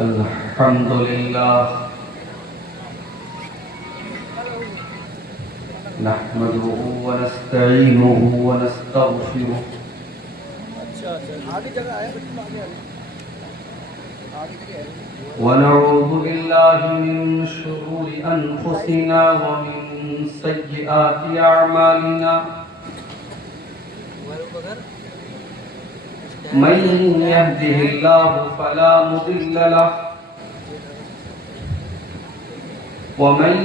الحمد لله نحمده ونستعينه ونستغفره ونعوذ بالله من شرور أنفسنا ومن سيئات أعمالنا من يهده الله فلا مضل له ومن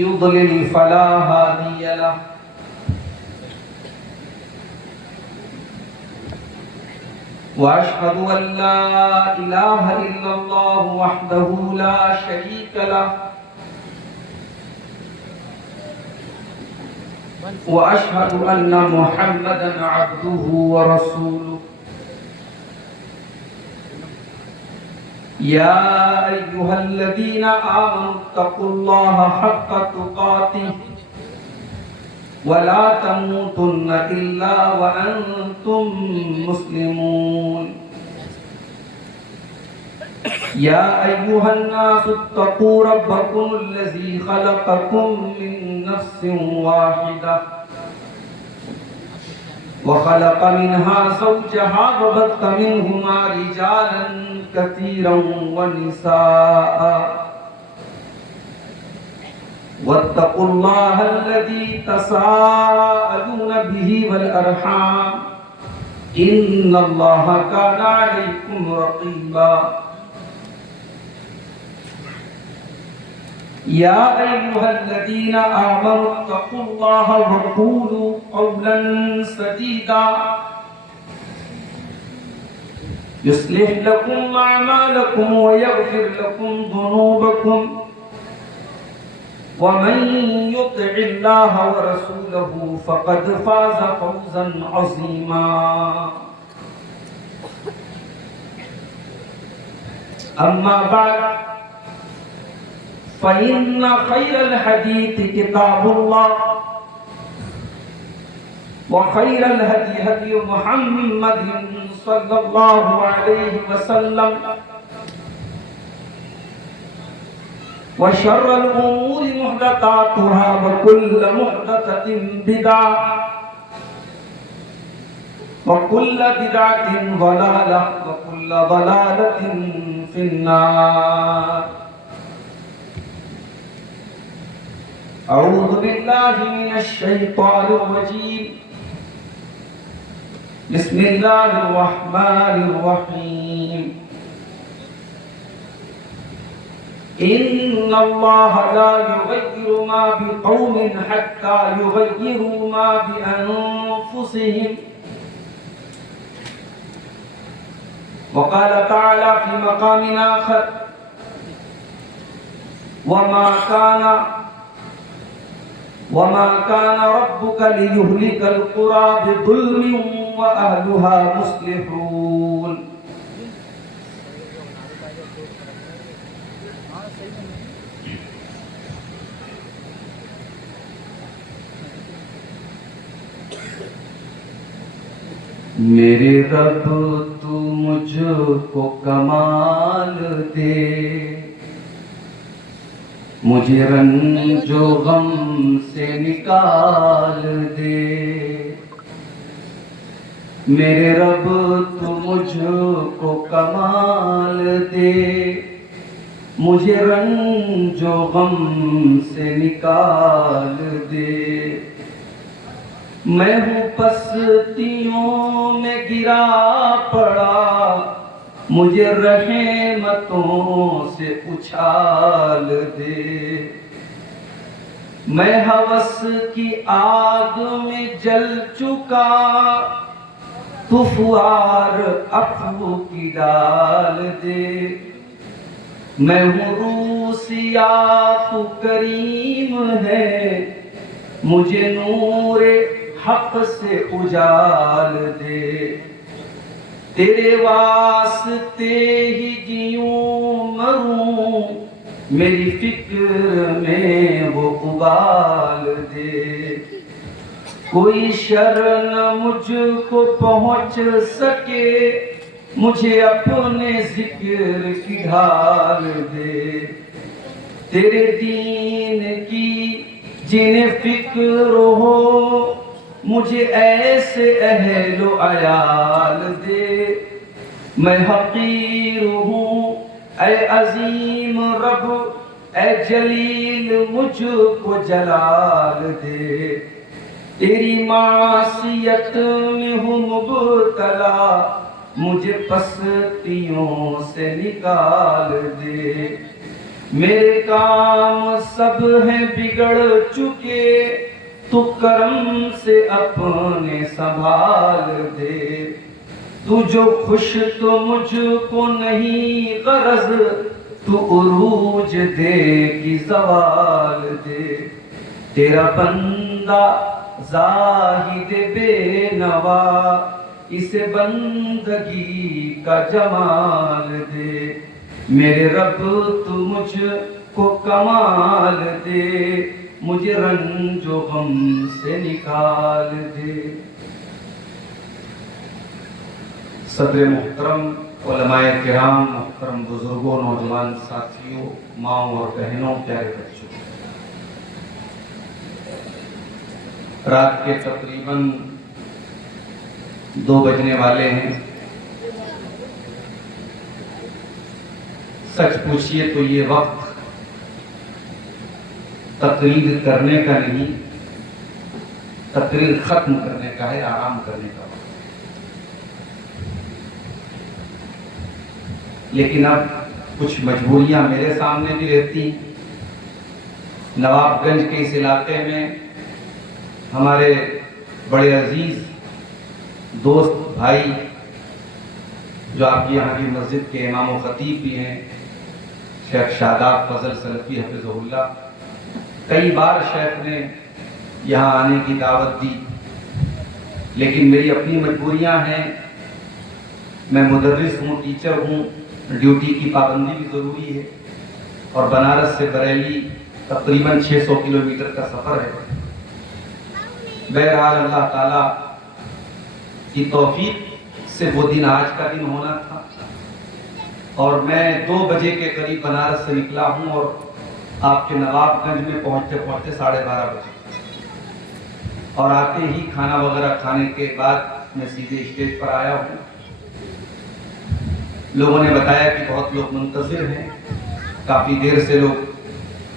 يضلل فلا هادي له وأشهد أن لا إله إلا الله وحده لا شريك له وأشهد أن محمدا عبده ورسوله يا أيها الذين آمنوا اتقوا الله حق تقاته ولا تموتن إلا وأنتم مسلمون يا أيها الناس اتقوا ربكم الذي خلقكم من نفس واحدة وخلق منها زوجها وبث منهما رجالا كثيرا ونساء واتقوا الله الذي تساءلون به والأرحام إن الله كان عليكم رقيبا يا أيها الذين آمنوا اتقوا الله وقولوا قولا سديدا يصلح لكم أعمالكم ويغفر لكم ذنوبكم ومن يطع الله ورسوله فقد فاز فوزا عظيما أما بعد فإن خير الحديث كتاب الله وخير الهدي هدي محمد صلى الله عليه وسلم وشر الأمور محدثاتها وكل محدثة بدعة وكل بدعة ضلالة وكل ضلالة في النار أعوذ بالله من الشيطان الرجيم بسم الله الرحمن الرحيم إن الله لا يغير ما بقوم حتى يغيروا ما بأنفسهم وقال تعالى في مقام آخر وما كان ربك ليهلك القرى بظلم وأهلها مصلحون میرے رب تو مجھ کو کمال دے مجھے رنج و غم سے نکال دے میرے رب تو مجھ کو کمال دے مجھے رنج و غم سے نکال دے میں ہوں پستیوں میں گرا پڑا مجھے رحمتوں سے اچھال دے میں ہوس کی آگ میں جل چکا تو فوار عفو کی ڈال دے میں ہوں روسیا تو کریم ہے مجھے نور حق سے اجال دے تیرے واسطے ہی جیوں مروں میری فکر میں وہ ابال دے کوئی شر نہ مجھ کو پہنچ سکے مجھے اپنے ذکر کی ڈھال دے، تیرے دین کی جنہیں فکر ہو، مجھے ایسے اہل و عیال دے۔ میں حقیر ہوں اے عظیم رب، اے جلیل مجھ کو جلال دے۔ تیری معصیت میں ہوں مبتلا، مجھے پستیوں سے نکال دے۔ میرے کام سب ہیں بگڑ چکے، تو کرم سے اپنے سنبھال دے۔ تو جو خوش تو مجھ کو نہیں غرض، تو عروج دے کی زوال دے۔ تیرا بندہ زاہد بے نوا، اسے بندگی کا جمال دے۔ میرے رب تو مجھ کو کمال دے، مجھے رنج و غم سے نکال دے۔ صدر محترم، علماء کرام، محترم بزرگوں، نوجوان ساتھیوں، ماؤں اور بہنوں، پیارے بچوں، رات کے تقریباً 2 بجنے والے ہیں۔ سچ پوچھئے تو یہ وقت تقریر کرنے کا نہیں، تقریر ختم کرنے کا ہے، آرام کرنے کا وقت۔ لیکن اب کچھ مجبوریاں میرے سامنے بھی رہتی۔ نواب گنج کے اس علاقے میں ہمارے بڑے عزیز دوست بھائی، جو آپ کی یہاں کی مسجد کے امام و خطیب بھی ہیں، شیخ شاداب فضل سلفی حفظہ اللہ، کئی بار شیخ نے یہاں آنے کی دعوت دی، لیکن میری اپنی مجبوریاں ہیں۔ میں مدرس ہوں، ٹیچر ہوں، ڈیوٹی کی پابندی بھی ضروری ہے، اور بنارس سے بریلی تقریباً 600 کلومیٹر کا سفر ہے۔ بہرحال اللہ تعالیٰ کی توفیق سے وہ دن آج کا دن ہونا تھا، اور میں 2 بجے کے قریب بنارس سے نکلا ہوں، اور آپ کے نواب گنج میں پہنچتے پہنچتے 12:30 بجے، اور آتے ہی کھانا وغیرہ کھانے کے بعد میں سیدھے اسٹیج پر آیا ہوں۔ لوگوں نے بتایا کہ بہت لوگ منتظر ہیں، کافی دیر سے لوگ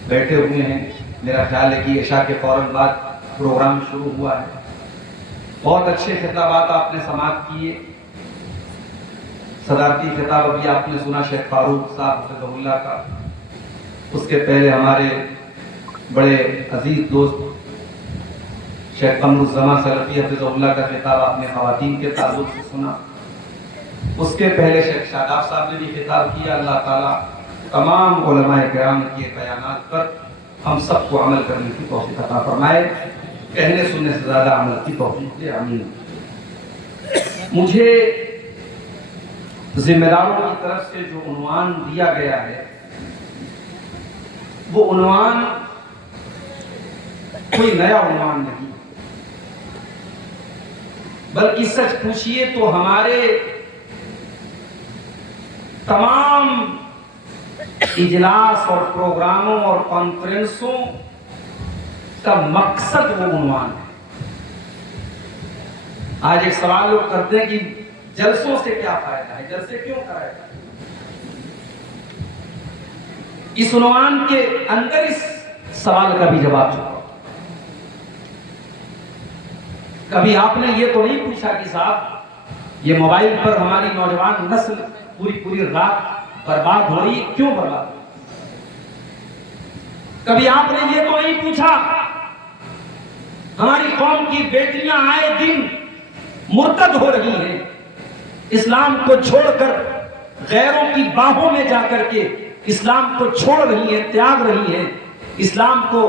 بیٹھے ہوئے ہیں۔ میرا خیال ہے کہ عشاء کے فوراً بعد پروگرام شروع ہوا ہے۔ بہت اچھے خطابات آپ نے سماعت کیے۔ صدارتی خطاب ابھی آپ نے سنا شیخ فاروق صاحب حفظہ اللہ کا، اس کے پہلے ہمارے بڑے عزیز دوست شیخ قمر الزمان سلفی حفظہ اللہ کا خطاب آپ نے خواتین کے تعلق سے سنا۔ اس کے پہلے شیخ شاداب صاحب نے بھی خطاب کیا۔ اللہ تعالیٰ تمام علماء کرام کے بیانات پر ہم سب کو عمل کرنے کی توفیق عطا فرمائے، کہنے سننے سے زیادہ عمل کی توفیق دے، آمین۔ مجھے ذمہ داروں کی طرف سے جو عنوان دیا گیا ہے، وہ عنوان کوئی نیا عنوان نہیں، بلکہ سچ پوچھئے تو ہمارے تمام اجلاس اور پروگراموں اور کانفرنسوں کا مقصد وہ عنوان ہے۔ آج ایک سوال لوگ کرتے ہیں کہ جلسوں سے کیا فائدہ ہے، جلسے کیوں کرائے گا؟ اس عنوان کے اندر اس سوال کا بھی جواب چھپا۔ کبھی آپ نے یہ تو نہیں پوچھا کہ صاحب یہ موبائل پر ہماری نوجوان نسل پوری رات برباد ہو رہی ہے، کیوں برباد ہو رہی ہے؟ کبھی آپ نے یہ تو نہیں پوچھا ہماری قوم کی بیٹیاں آئے دن مرتد ہو رہی ہیں، اسلام کو چھوڑ کر غیروں کی باہوں میں جا کر کے اسلام کو چھوڑ رہی ہیں، تیاگ رہی ہیں، اسلام کو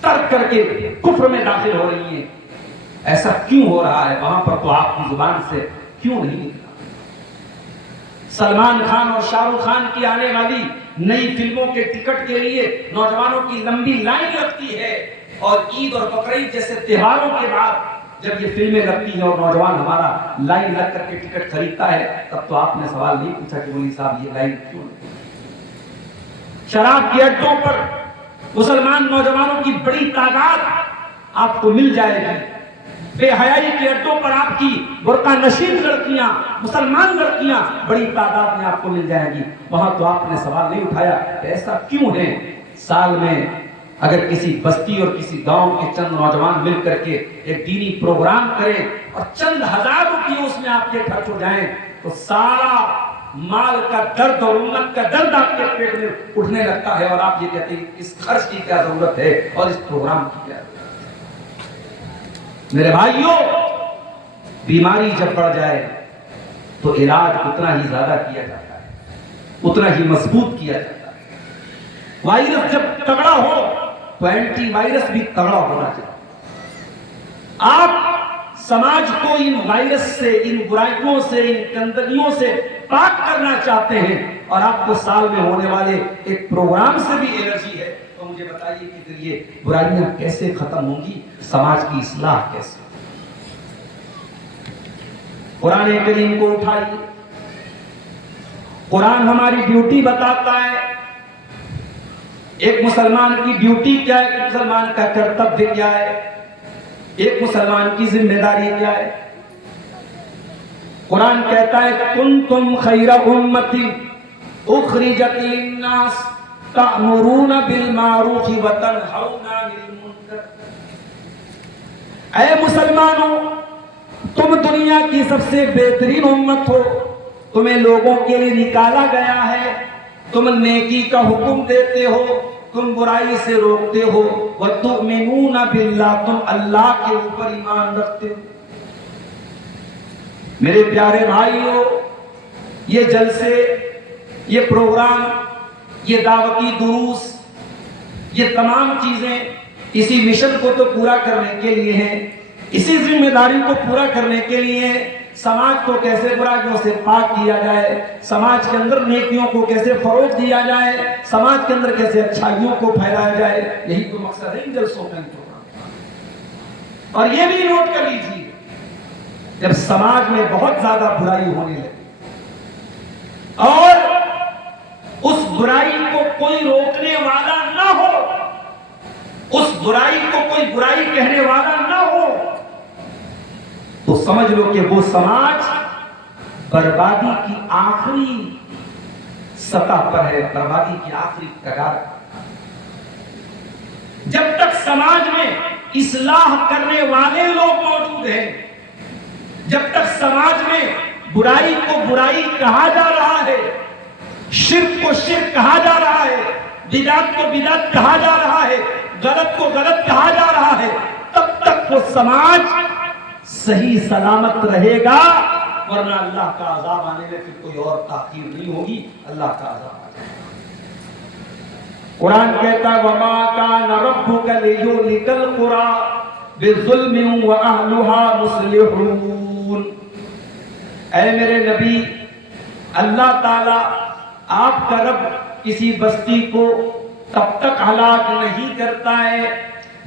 ترک کر کے کفر میں داخل ہو رہی ہیں؟ ایسا کیوں ہو رہا ہے؟ وہاں پر تو آپ کی زبان سے کیوں نہیں نکلا؟ سلمان خان اور شاہ رخ خان کی آنے والی نئی فلموں کے ٹکٹ کے لیے نوجوانوں کی لمبی لائن لگتی ہے، اور عید اور بقرعید جیسے تہواروں کے بعد جب یہ فلمیں لگتی ہیں اور نوجوان ہمارا لائن لگ کر کے ٹکٹ خریدتا ہے، تب تو آپ نے سوال نہیں پوچھا کہ مولوی صاحب یہ لائن کیوں نہیں؟ شراب کے اڈوں پر مسلمان نوجوانوں کی بڑی تعداد آپ کو مل جائے گی، بے حیائی کے اڈوں پر آپ کی برقع نشین لڑکیاں، مسلمان لڑکیاں بڑی تعداد میں آپ کو مل جائیں گی، وہاں تو آپ نے سوال نہیں اٹھایا کہ ایسا کیوں ہے سال میں اگر کسی بستی اور کسی گاؤں کے چند نوجوان مل کر کے ایک دینی پروگرام کریں اور چند ہزار روپئے اس میں آپ کے خرچ ہو جائیں تو سارا مال کا درد اور امت کا درد آپ کے پیٹ میں اٹھنے لگتا ہے، اور آپ یہ کہتے ہیں اس خرچ کی کیا ضرورت ہے اور اس پروگرام کی کیا ضرورت ہے؟ میرے بھائیوں، بیماری جب بڑھ جائے تو علاج اتنا ہی زیادہ کیا جاتا ہے، اتنا ہی مضبوط کیا جاتا ہے۔ وائرس جب تگڑا ہو تو اینٹی وائرس بھی تگڑا ہونا چاہیے۔ آپ سماج کو ان وائرس سے، ان برائیوں سے، ان گندگیوں سے پاک کرنا چاہتے ہیں، اور آپ کو سال میں ہونے والے ایک پروگرام سے بھی الرجی ہے، تو مجھے بتائیے کہ پھر یہ برائیاں کیسے ختم ہوں گی، سماج کی اصلاح کیسے؟ قرآن کریم کو اٹھائیے، قرآن ہماری ڈیوٹی بتاتا ہے، ایک مسلمان کی ڈیوٹی کیا ہے، ایک مسلمان کا کرتویہ کیا ہے، ایک مسلمان کی ذمہ داری کیا ہے۔ قرآن کہتا ہے کنتم خیر امت اخرجت للناس تأمرون بالمعروف وتنہون عن المنکر۔ اے مسلمانوں، تم دنیا کی سب سے بہترین امت ہو، تمہیں لوگوں کے لیے نکالا گیا ہے، تم نیکی کا حکم دیتے ہو، تم برائی سے روکتے ہو، وَتُؤْمِنُونَ بِاللَّهِ، تم اللہ کے اوپر ایمان رکھتے ہو۔ میرے پیارے بھائیوں، یہ جلسے، یہ پروگرام، یہ دعوتی دروس، یہ تمام چیزیں اسی مشن کو تو پورا کرنے کے لیے ہیں، اسی ذمہ داری کو پورا کرنے کے لیے ہیں۔ سماج کو کیسے برائیوں سے پاک کیا جائے، سماج کے اندر نیکیوں کو کیسے فروغ دیا جائے، سماج کے اندر کیسے اچھائیوں کو پھیلایا جائے، یہی تو مقصد ہے ان جلسوں کا پروگرام۔ اور یہ بھی نوٹ کر لیجیے، جب سماج میں بہت زیادہ برائی ہونے لگے اور اس برائی کو کوئی روکنے والا نہ ہو، اس برائی کو کوئی برائی کہنے والا نہ ہو، تو سمجھ لو کہ وہ سماج بربادی کی آخری سطح پر ہے، بربادی کی آخری کگار۔ جب تک سماج میں اصلاح کرنے والے لوگ موجود ہیں، جب تک سماج میں برائی کو برائی کہا جا رہا ہے، شرک کو شرک کہا جا رہا ہے، بدعت کو بدعت کہا جا رہا ہے، غلط کو غلط کہا جا رہا ہے، تب تک وہ سماج صحیح سلامت رہے گا، ورنہ اللہ کا عذاب آنے میں پھر کوئی اور تاخیر نہیں ہوگی، اللہ کا عذاب آ جائے گا۔ قرآن کہتا ہے وَمَا كَانَ رَبُّكَ لِيُهْلِكَ الْقُرَىٰ بِظُلْمٍ وَأَهْلُهَا مُصْلِحُونَ۔ اے میرے نبی، اللہ تعالیٰ آپ کا رب کسی بستی کو تب تک ہلاک نہیں کرتا ہے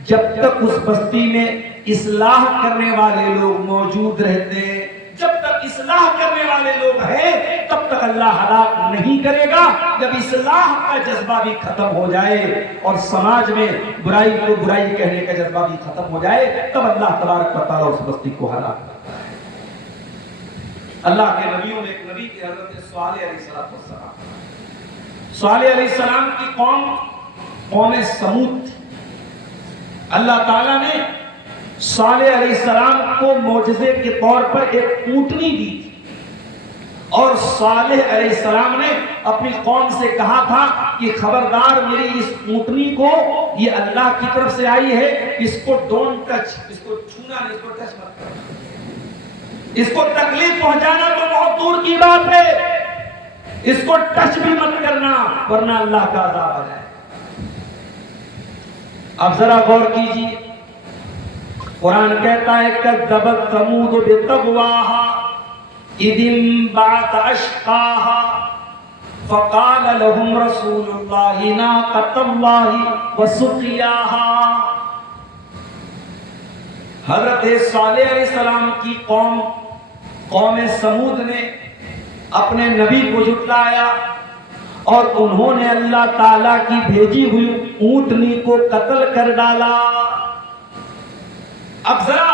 جب تک اس بستی میں اصلاح کرنے والے لوگ موجود رہتے ہیں۔ جب تک اصلاح کرنے والے لوگ ہیں تب تک اللہ ہلاک نہیں کرے گا۔ جب اصلاح کا جذبہ بھی ختم ہو جائے اور سماج میں برائی کو برائی کہنے کا جذبہ بھی ختم ہو جائے، تب اللہ تبارک و تعالیٰ اس بستی کو ہلاک کرتا ہے۔ اللہ کے نبیوں میں ایک نبی تھے حضرت صالح علیہ السلام۔ صالح علیہ السلام کی قوم سمود تھی۔ اللہ تعالیٰ نے صالح علیہ السلام کو معجزے کے طور پر ایک اونٹنی دی تھی، اور صالح علیہ السلام نے اپنی قوم سے کہا تھا کہ خبردار میری اس اونٹنی کو، یہ اللہ کی طرف سے آئی ہے، اس کو ڈونٹ ٹچ، اس کو چھونا نہیں، اس کو ٹچ مت کرنا، اس کو تکلیف پہنچانا تو بہت دور کی بات ہے، اس کو ٹچ بھی مت کرنا ورنہ اللہ کا عذاب آ جائے۔ اب ذرا غور کیجیے، قرآن کہتا ہے کذبت ثمود بطغواها اذ انبعث اشقاها فقال لهم رسول الله ناقة الله وسقياها۔ حضرت صالح علیہ السلام کی قوم سمود نے اپنے نبی کو جھٹلایا اور انہوں نے اللہ تعالیٰ کی بھیجی ہوئی اونٹنی کو قتل کر ڈالا۔ اب ذرا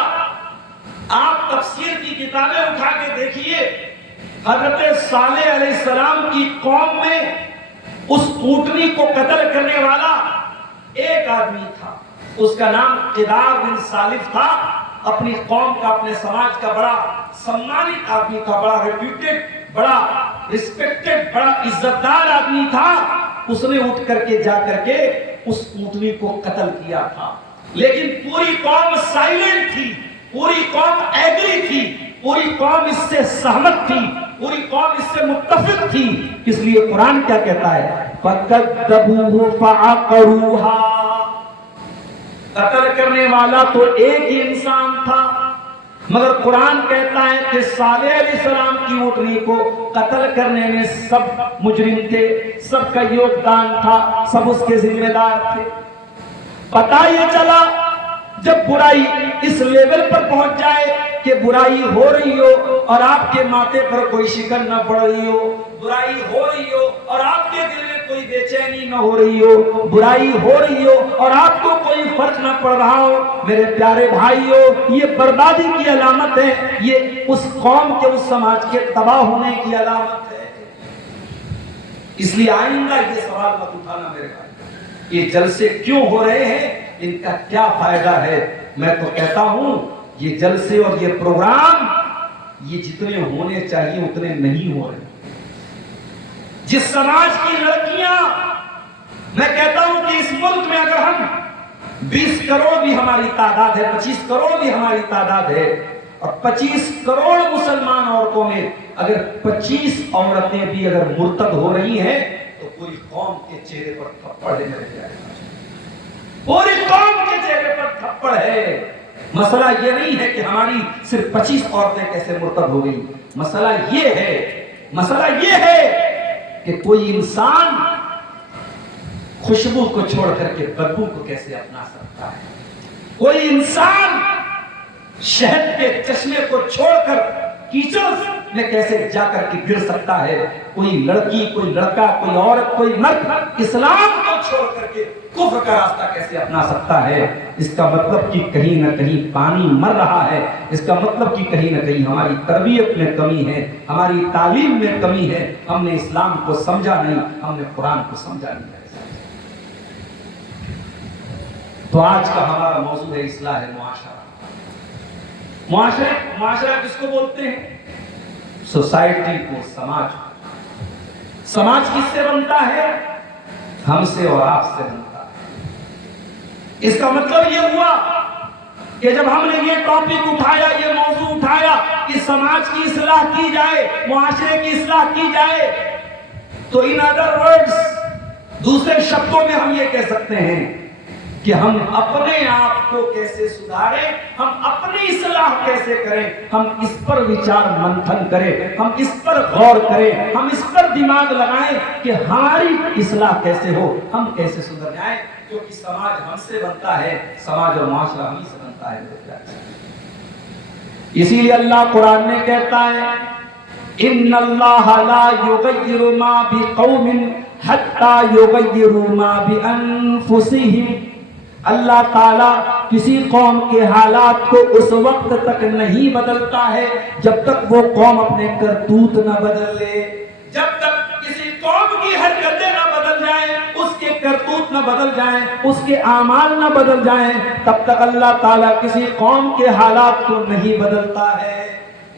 آپ تفسیر کی کتابیں اٹھا کے دیکھیے، حضرت صالح علیہ السلام کی قوم میں اس اونٹنی کو قتل کرنے والا ایک آدمی تھا، اس کا نام قدار بن سالف تھا۔ اپنی قوم کا، اپنے سماج کا بڑا سمانت آدمی تھا، بڑا ریپیوٹیڈ، بڑا ریسپیکٹڈ، بڑا عزت دار آدمی تھا۔ اس نے اٹھ کر کے جا کر کے اس اونٹنی کو قتل کیا تھا، لیکن پوری قوم سائلنٹ تھی، پوری قوم ایگری تھی، پوری قوم اس سے سہمت تھی، پوری قوم اس سے متفق تھی۔ اس لیے قرآن کیا کہتا ہے؟ فَكَذَّبُوهُ فَعَقَرُوهَا۔ قتل کرنے والا تو ایک ہی انسان تھا، مگر قرآن کہتا ہے کہ صالح علیہ السلام کی اونٹنی کو قتل کرنے میں سب مجرم تھے، سب کا یوگدان تھا، سب اس کے ذمہ دار تھے۔ پتہ یہ چلا جب برائی اس لیول پر پہنچ جائے کہ برائی ہو رہی ہو اور آپ کے ماتھے پر کوئی شکن نہ پڑ رہی ہو، برائی ہو رہی ہو اور آپ کے دل میں کوئی بے چینی نہ ہو رہی ہو، برائی ہو رہی ہو اور آپ کو کوئی فرق نہ پڑ رہا ہو، میرے پیارے بھائیو، یہ بربادی کی علامت ہے، یہ اس قوم کے، اس سماج کے تباہ ہونے کی علامت ہے۔ اس لیے آئندہ یہ سوال مت اٹھانا میرے بھائی، یہ جلسے کیوں ہو رہے ہیں، ان کا کیا فائدہ ہے؟ میں تو کہتا ہوں یہ جلسے اور یہ پروگرام یہ جتنے ہونے چاہیے اتنے نہیں ہو رہے۔ جس سماج کی لڑکیاں، میں کہتا ہوں کہ اس ملک میں اگر ہم 20 کروڑ بھی ہماری تعداد ہے، 25 کروڑ بھی ہماری تعداد ہے، اور 25 کروڑ مسلمان عورتوں میں اگر 25 عورتیں بھی اگر مرتد ہو رہی ہیں تو پوری قوم کے چہرے پر تھپڑ ہے میرے پیارے، پوری قوم کے چہرے پر تھپڑ ہے۔ مسئلہ یہ نہیں ہے کہ ہماری صرف 25 عورتیں کیسے مرتد ہو گئی، مسئلہ یہ ہے کہ کوئی انسان خوشبو کو چھوڑ کر کے بدبو کو کیسے اپنا سکتا ہے، کوئی انسان شہد کے چشمے کو چھوڑ کر کیچڑ میں کیسے جا کر کے گر سکتا ہے، کوئی لڑکی، کوئی لڑکا، کوئی عورت، کوئی مرد اسلام کو چھوڑ کر کے کفر کا راستہ کیسے اپنا سکتا ہے۔ اس کا مطلب کہ کہیں نہ کہیں پانی مر رہا ہے، اس کا مطلب کہ کہیں نہ کہیں ہماری تربیت میں کمی ہے، ہماری تعلیم میں کمی ہے، ہم نے اسلام کو سمجھا نہیں، ہم نے قرآن کو سمجھا نہیں ہے۔ تو آج کا ہمارا موضوع ہے اصلاح معاشرہ۔ معاشرہ کس کو بولتے ہیں؟ سوسائٹی کو، سماج کس سے بنتا ہے؟ ہم سے اور آپ سے بنتا ہے۔ اس کا مطلب یہ ہوا کہ جب ہم نے یہ ٹاپک اٹھایا، یہ موضوع اٹھایا کہ سماج کی اصلاح کی جائے، معاشرے کی اصلاح کی جائے، تو ان ادر ورڈز، دوسرے شبدوں میں ہم یہ کہہ سکتے ہیں کہ ہم اپنے آپ کو کیسے سدھاریں، ہم اپنی اصلاح کیسے کریں، ہم اس پر وچار منتھن کریں، ہم اس پر غور کریں، ہم اس پر دماغ لگائیں کہ ہماری اصلاح کیسے ہو، ہم کیسے سدھر جائیں، کیونکہ سماج ہم سے بنتا ہے، سماج اور معاشرہ ہم سے بنتا ہے۔ اسی لیے اللہ قرآن میں کہتا ہے ان اللہ لا یغیر ما بقوم حتی یغیروا ما بانفسہم۔ اللہ تعالیٰ کسی قوم کے حالات کو اس وقت تک نہیں بدلتا ہے جب تک وہ قوم اپنے کرتوت نہ بدل لے۔ جب تک کسی قوم کی حرکتیں نہ بدل جائیں، اس کے کرتوت نہ بدل جائیں، اس کے اعمال نہ بدل جائیں، تب تک اللہ تعالیٰ کسی قوم کے حالات کو نہیں بدلتا ہے۔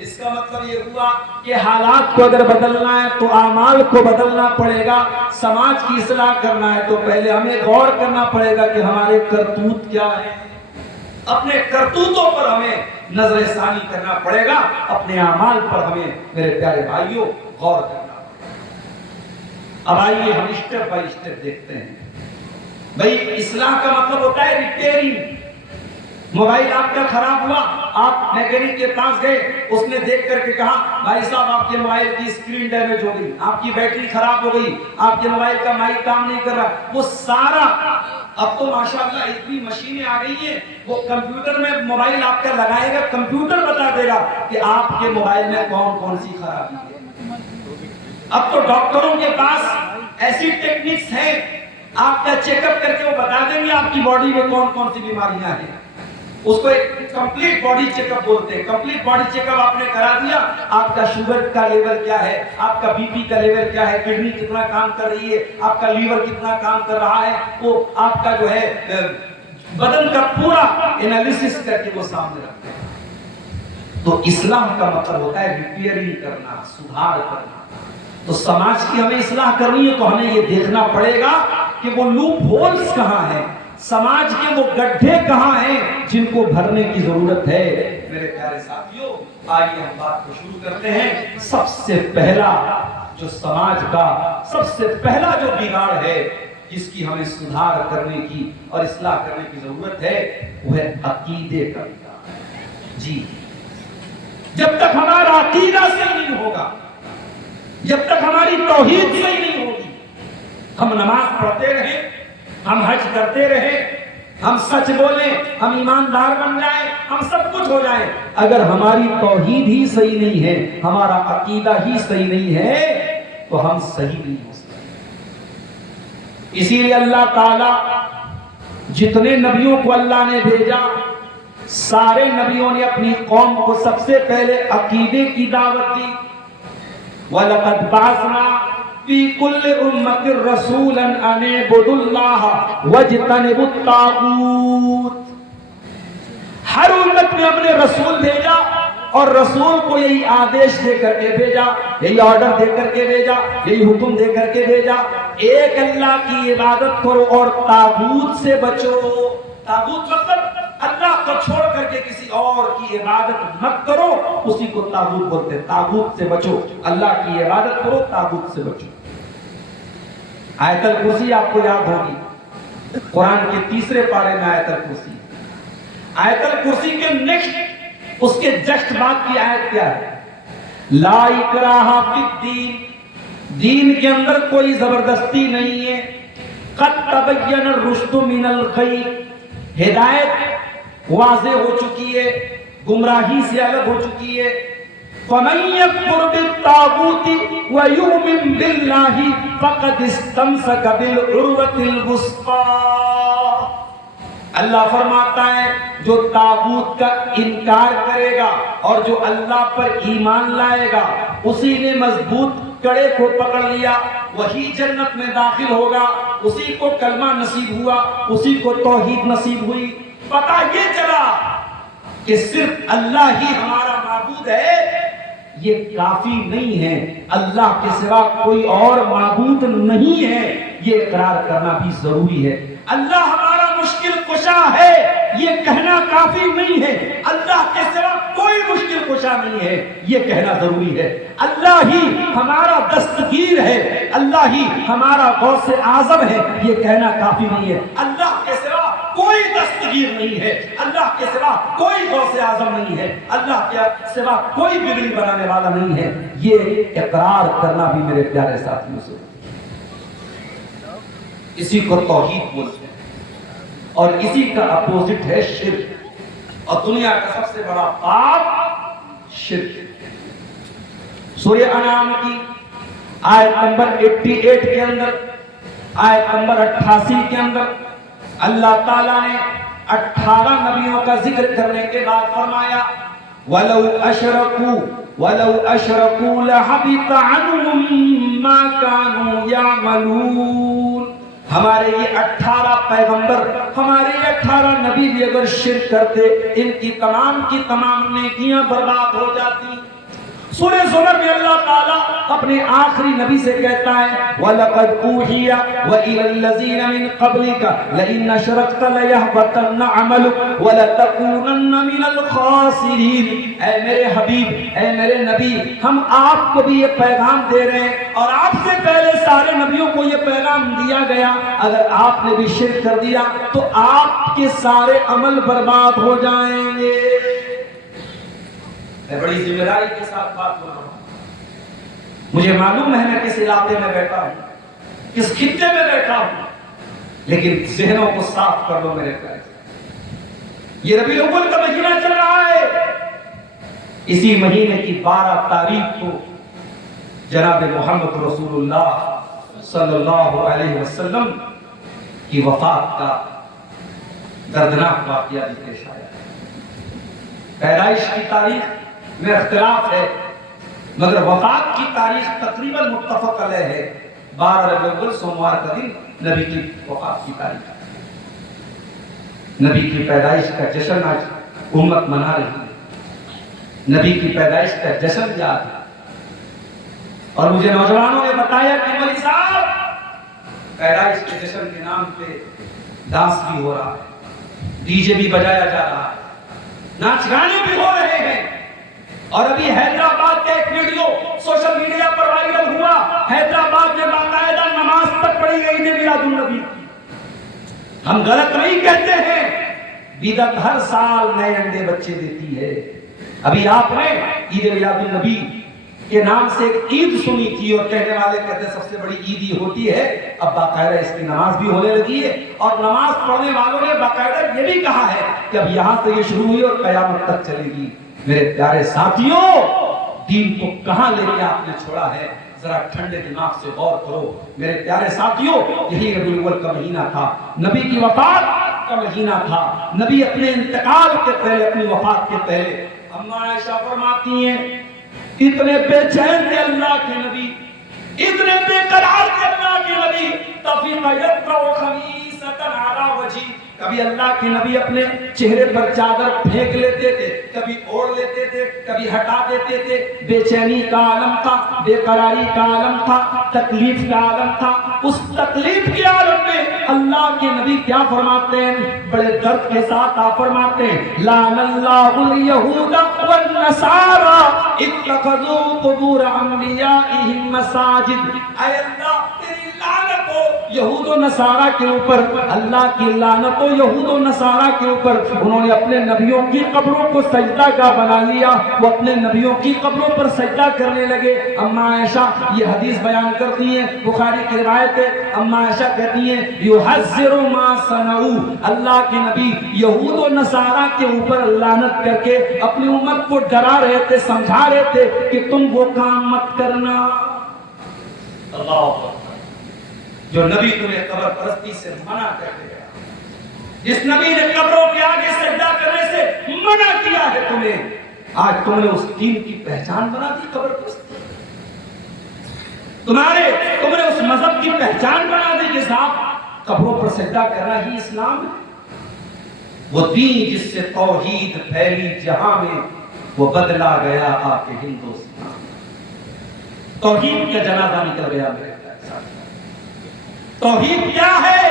اس کا مطلب یہ ہوا کہ حالات کو اگر بدلنا ہے تو اعمال کو بدلنا پڑے گا، سماج کی اصلاح کرنا ہے تو پہلے ہمیں غور کرنا پڑے گا کہ ہمارے کرتوت کیا ہیں، اپنے کرتوتوں پر ہمیں نظر ثانی کرنا پڑے گا، اپنے اعمال پر ہمیں میرے پیارے بھائیوں غور کرنا پڑے گا۔ اب آئیے ہم اسٹیپ بائی اسٹیپ دیکھتے ہیں۔ بھائی اصلاح کا مطلب ہوتا ہے ریپیئرنگ۔ موبائل آپ کا خراب ہوا، آپ میکینک کے پاس گئے، اس نے دیکھ کر کے کہا بھائی صاحب آپ کے موبائل کی اسکرین ڈیمیج ہو گئی، آپ کی بیٹری خراب ہو گئی، آپ کے موبائل کا مائک کام نہیں کر رہا، وہ سارا اب تو ماشاءاللہ اتنی مشینیں آ گئی ہیں، وہ کمپیوٹر میں موبائل آپ کا لگائے گا، کمپیوٹر بتا دے گا کہ آپ کے موبائل میں کون کون سی خرابی ہے۔ اب تو ڈاکٹروں کے پاس ایسی ٹیکنکس ہیں، آپ کا چیک اپ کر کے وہ بتا دیں گے آپ کی باڈی میں کون کون سی بیماریاں ہیں۔ اس کو ایک کمپلیٹ باڈی چیک اپ بولتے ہیں۔ کمپلیٹ باڈی چیک اپ آپ نے کرا دیا، آپ کا شوگر کا لیول کیا ہے، آپ کا بی پی کا لیول کیا ہے، کڈنی کتنا کام کر رہی ہے، آپ کا لیور کتنا کام کر رہا ہے، وہ آپ کا جو ہے بدن کا پورا انالیسس کر کے وہ سامنے رکھتے ہیں۔ تو اسلام کا مطلب ہوتا ہے ریپیئرنگ کرنا، سدھار کرنا۔ تو سماج کی ہمیں اصلاح کرنی ہے تو ہمیں یہ دیکھنا پڑے گا کہ وہ لوپ ہولز کہاں ہیں، سماج کے وہ گڈھے کہاں ہیں جن کو بھرنے کی ضرورت ہے۔ میرے پیارے ساتھیوں، آئیے ہم بات کو شروع کرتے ہیں۔ سب سے پہلا جو سماج کا سب سے پہلا جو بگاڑ ہے جس کی ہمیں سدھار کرنے کی اور اصلاح کرنے کی ضرورت ہے وہ ہے عقیدے کا بگاڑ۔ جی، جب تک ہمارا عقیدہ صحیح نہیں ہوگا، جب تک ہماری توحید صحیح نہیں ہوگی، ہم نماز پڑھتے رہیں، ہم حج کرتے رہیں، ہم سچ بولیں، ہم ایماندار بن جائیں، ہم سب کچھ ہو جائیں، اگر ہماری توحید ہی صحیح نہیں ہے، ہمارا عقیدہ ہی صحیح نہیں ہے تو ہم صحیح نہیں ہو سکتے۔ اسی لیے اللہ تعالی جتنے نبیوں کو اللہ نے بھیجا، سارے نبیوں نے اپنی قوم کو سب سے پہلے عقیدے کی دعوت دی۔ وَلَقَدْ بَعَثْنَا فِي كُلِّ أُمَّةٍ رَسُولًا أَنِ اعْبُدُوا اللَّهَ وَاجْتَنِبُوا الطَّاغُوتَ۔ ہر امت میں ہم نے رسول بھیجا اور رسول کو یہی آدیش دے کر کے بھیجا، یہی آرڈر دے کر کے بھیجا، یہی حکم دے کر کے بھیجا، ایک اللہ کی عبادت کرو اور طاغوت سے بچو۔ طاغوت مطلب اللہ کو چھوڑ کر کے کسی اور کی عبادت مت کرو، اسی کو طاغوت بولتے ہیں۔ طاغوت سے بچو، اللہ کی عبادت کرو، طاغوت سے بچو۔ آیت الکرسی آپ کو یاد ہوگی، قرآن کے تیسرے پارے میں آیت الکرسی۔ آیت الکرسی کے نیکسٹ، اس کے جسٹ بعد کی آیت کیا ہے؟ لا اکراہ فی الدین، دین کے اندر کوئی زبردستی نہیں ہے۔ قد تبین الرشد من الغی، ہدایت واضح ہو چکی ہے، گمراہی سے الگ ہو چکی ہے۔ فَمَن يَكْفُرْ بِالطَّاغُوتِ وَيُؤْمِن بِاللَّهِ فَقَدِ اسْتَمْسَكَ بِالْعُرْوَةِ الْوُثْقَىٰ۔ اللہ فرماتا ہے جو طاغوت کا انکار کرے گا اور جو اللہ پر ایمان لائے گا، اسی نے مضبوط کڑے کو پکڑ لیا، وہی جنت میں داخل ہوگا، اسی کو کلمہ نصیب ہوا، اسی کو توحید نصیب ہوئی۔ پتہ یہ چلا کہ صرف اللہ ہی ہمارا معبود ہے، یہ کافی نہیں ہے، اللہ کے سوا کوئی اور معبود نہیں ہے، یہ اقرار کرنا بھی ضروری ہے۔ اللہ ہمارا مشکل کشا ہے، یہ کہنا کافی نہیں ہے، اللہ کے سوا کوئی مشکل کشا نہیں ہے، یہ کہنا ضروری ہے۔ اللہ ہی ہمارا دستگیر ہے، اللہ ہی ہمارا غوث اعظم ہے، یہ کہنا کافی نہیں ہے۔ اللہ کے سوا کوئی دستگیر نہیں ہے، اللہ کے سوا کوئی غوث اعظم نہیں ہے، اللہ کے سوا کوئی بگڑی بنانے والا نہیں ہے، یہ اقرار کرنا بھی میرے پیارے ساتھیوں سے، اسی کو توحید بولتے ہیں، اور اسی کا اپوزٹ ہے شرک، اور دنیا کا سب سے بڑا پاپ شرک۔ سورہ انعام کی آیت نمبر 88 کے اندر، آیت نمبر 88 کے اندر اللہ تعالیٰ نے 18 نبیوں کا ذکر کرنے کے بعد فرمایا وَلَوْ أَشْرَكُوا لَحَبِطَ عَنْهُمْ مَا كَانُوا يَعْمَلُونَ۔ ہمارے یہ 18 پیغمبر، ہمارے یہ 18 نبی بھی اگر شرک کرتے، ان کی تمام نیکیاں برباد ہو جاتی۔ سورہ زمر میں اللہ تعالیٰ اپنے آخری نبی سے کہتا ہے وَلَقَدْ أُوحِيَ وَإِلَى الَّذِينَ مِن قَبْلِكَ لَئِنْ أَشْرَكْتَ لَيَحْبَطَنَّ عَمَلُكَ وَلَتَكُونَنَّ مِنَ الْخَاسِرِينَ۔ اے میرے حبیب، اے میرے نبی، ہم آپ کو بھی یہ پیغام دے رہے ہیں، اور آپ سے پہلے سارے نبیوں کو یہ پیغام دیا گیا، اگر آپ نے بھی شرک کر دیا تو آپ کے سارے عمل برباد ہو جائیں گے۔ میں بڑی ذمہ داری کے ساتھ بات کر رہا ہوں، مجھے معلوم ہے میں کس علاقے میں بیٹھا ہوں، کس خطے میں بیٹھا ہوں، لیکن ذہنوں کو صاف کر لو میرے پیارے. یہ ربیع الاول کا مہینہ چل رہا ہے. اسی مہینے کی 12 تاریخ کو جناب محمد رسول اللہ صلی اللہ علیہ وسلم کی وفات کا دردناک واقعہ بھی پیش آیا. پیدائش کی تاریخ میں اختلاف ہے مگر وفات کی تاریخ تقریباً متفق علیہ ہے. 12 ربیع الاول سوموار کا دن نبی کی وفات کی تاریخ. نبی کی پیدائش کا جشن آج امت منا رہی ہے. نبی کی پیدائش کا جشن یاد ہے. اور مجھے نوجوانوں نے بتایا کہ مولوی صاحب پیدائش کے جشن کے نام پہ ڈانس بھی ہو رہا ہے, ڈی جے بھی بجایا جا رہا ہے, ناچ گانے بھی ہو رہے ہیں. اور ابھی حیدرآباد کا ایک ویڈیو سوشل میڈیا پر وائرل ہوا. حیدرآباد میں باقاعدہ نماز تک پڑھی گئی عید میلاد النبی. ہم غلط نہیں کہتے ہیں, بدعت ہر سال نئے انڈے بچے دیتی ہے. ابھی آپ نے عید میلاد النبی کے نام سے ایک عید سنی تھی اور کہنے والے کہتے ہیں سب سے بڑی عید ہی ہوتی ہے. اب باقاعدہ اس کی نماز بھی ہونے لگی ہے اور نماز پڑھنے والوں نے باقاعدہ یہ بھی کہا ہے کہ اب یہاں سے یہ شروع ہوئی اور قیامت تک چلے گی. میرے پیارے ساتھیوں, دین کو کہاں لے کے آپ نے چھوڑا ہے, ذرا ٹھنڈے دماغ سے غور کرو. میرے پیارے ساتھیوں, یہی ربیع الاول کا مہینہ تھا, نبی کی وفات کا مہینہ تھا. نبی اپنے انتقال کے پہلے, اپنی وفات کے پہلے, اما عائشہ فرماتی ہیں اتنے بے چین تھے اللہ کے نبی, اتنے بے قرار تھے اللہ کے نبی. تفیق یقرأ خمیسۃ علی وجہہ, کبھی اللہ کے نبی اپنے چہرے پر چادر پھینک لیتے تھے, کبھی اوڑھ لیتے تھے, کبھی ہٹا دیتے تھے. بے چینی کا عالم تھا, بے قراری کا عالم تھا, تکلیف کا عالم تھا. اس تکلیف کے عالم میں اللہ کے نبی کیا فرماتے ہیں, بڑے درد کے ساتھ آپ فرماتے ہیں لعن اللہ الیہود والنصارى اتخذوا قبور انبیائہم مساجد. اے اللہ تیری لعنت ہو یہود و نصارہ کے اوپر, اللہ کی لعنت ہو یہود و نصارہ کے اوپر. انہوں نے اپنے نبیوں کی قبروں کو سجدہ گاہ بنا لیا, وہ اپنے نبیوں کی قبروں پر سجدہ کرنے لگے. اما عائشہ یہ حدیث بیان کرتی ہیں, بخاری کی روایت ہے. اما عائشہ کہتی ہیں یحذر ما صنعوا, اللہ کے نبی یہود و نصارہ کے اوپر لعنت کر کے اپنی امت کو ڈرا رہے تھے, سمجھا رہے تھے کہ تم وہ کام مت کرنا. اللہ اکبر. جو نبی تمہیں قبر پرستی سے منع کر دے گا, جس نبی نے قبروں کے آگے سجدہ کرنے سے منع کیا ہے تمہیں, آج تم نے اس دین کی پہچان بنا دی قبر پرستی. تم نے اس مذہب کی پہچان بنا دی کہ صاحب قبروں پر سجدہ کرنا ہی اسلام ہے. وہ دین جس سے توحید پھیلی جہاں میں, وہ بدلا گیا آ کے ہندوستان. توحید کا جنازہ نکل گیا میرے ساتھ. توحید کیا ہے؟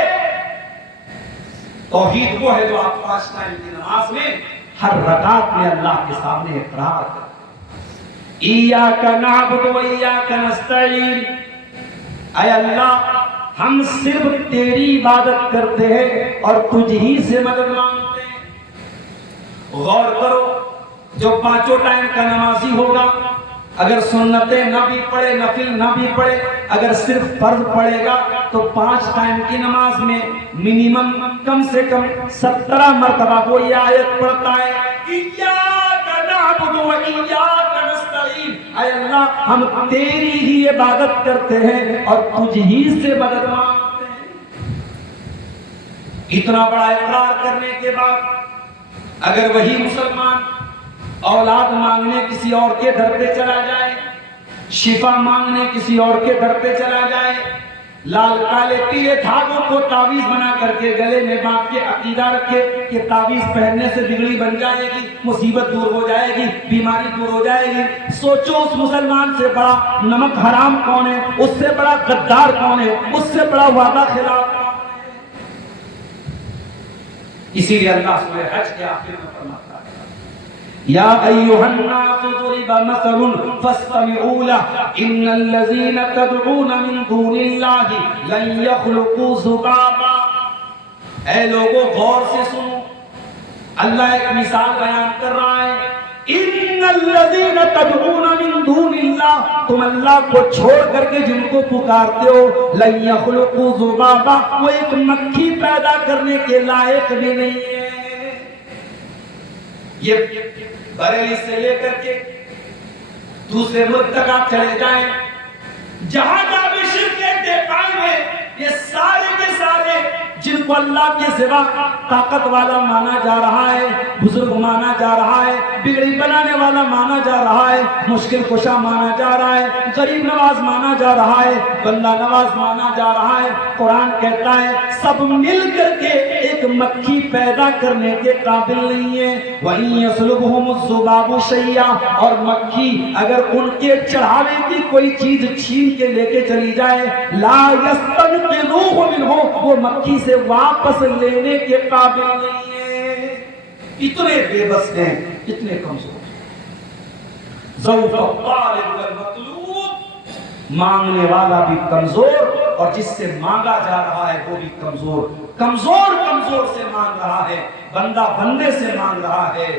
توحید وہ ہے جو آپ 5 ٹائم کی نماز میں ہر رکعت میں اللہ کے سامنے اقرار کرتے ہیں ایاک نعبد و ایاک نستعین. اے اللہ ہم صرف تیری عبادت کرتے ہیں اور تجھ ہی سے مدد مانگتے ہیں. غور کرو, جو 5 ٹائم کا نمازی ہوگا اگر سنتیں نہ بھی پڑھے, نفل نہ بھی پڑھے, اگر صرف فرض پڑھے گا تو 5 ٹائم کی نماز میں منیمم کم سے کم 17 مرتبہ وہ یہ آیت پڑھتا ہے ایاک نعبد و ایاک نستعین. اے اللہ ہم تیری ہی عبادت کرتے ہیں اور تجھ ہی سے مدد مانگتے ہیں. اتنا بڑا اقرار کرنے کے بعد اگر وہی مسلمان اولاد مانگنے کسی اور کے در پہ چلا جائے, شفا مانگنے کسی اور کے در پہ چلا جائے, لال کالے پیلے دھاگوں کو تعویذ بنا کر کے گلے میں باندھ کے عقیدہ رکھے کہ تعویذ پہننے سے بگڑی بن جائے گی, مصیبت دور ہو جائے گی, بیماری دور ہو جائے گی. سوچو اس مسلمان سے بڑا نمک حرام کون ہے, اس سے بڑا غدار کون ہے, اس سے بڑا وعدہ خلاف کون ہے. اسی لیے اللہ سورہ حج کے آخر میں فرماتا ہے یا ایھا الناس ضرب مثل فاستمعوا له ان الذين تدعون من دون الله لن يخلقوا ذبابا. اے لوگوں غور سے سنو, اللہ ایک مثال بیان کر رہا ہے. ان الذین تدعون من دون اللہ، تم اللہ کو چھوڑ کر کے جن کو پکارتے ہو، لن یخلقوا ذبابا، وہ ایک مکھی پیدا کرنے کے لائق بھی نہیں ہے۔ یہ بریلی سے لے کر کے دوسرے ملک تک آپ چلے جائیں، جہاں جہاں بھی شرک کے قائم ہے، یہ سارے کے سارے جن کو اللہ کے سوا طاقت والا مانا جا رہا ہے، بزرگ مانا جا رہا ہے، بگڑی بنانے والا مانا جا رہا ہے، مشکل کشا مانا جا رہا ہے، غریب نواز مانا جا رہا ہے، بندہ نواز مانا جا رہا ہے، قرآن کہتا ہے سب مل کر کے ایک مکھی پیدا کرنے کے قابل نہیں ہے۔ وَإِن يَسْلُبْهُمُ الذُّبَابُ شَيْئًا، اور مکھی اگر ان کے چڑھاوے کی کوئی چیز چھین کے لے کے چلی جائے، لا يَسْتَنْقِذُوهُ مِنْهُ، وہ مکھی سے واپس لینے کے قابل نہیں ہے۔ اتنے بے بس ہیں، اتنے کمزور ہیں۔ ضعف الطالب والمطلوب، مانگنے والا بھی کمزور اور جس سے مانگا جا رہا ہے وہ بھی کمزور، کمزور سے مانگ رہا ہے، بندہ بندے سے مانگ رہا ہے،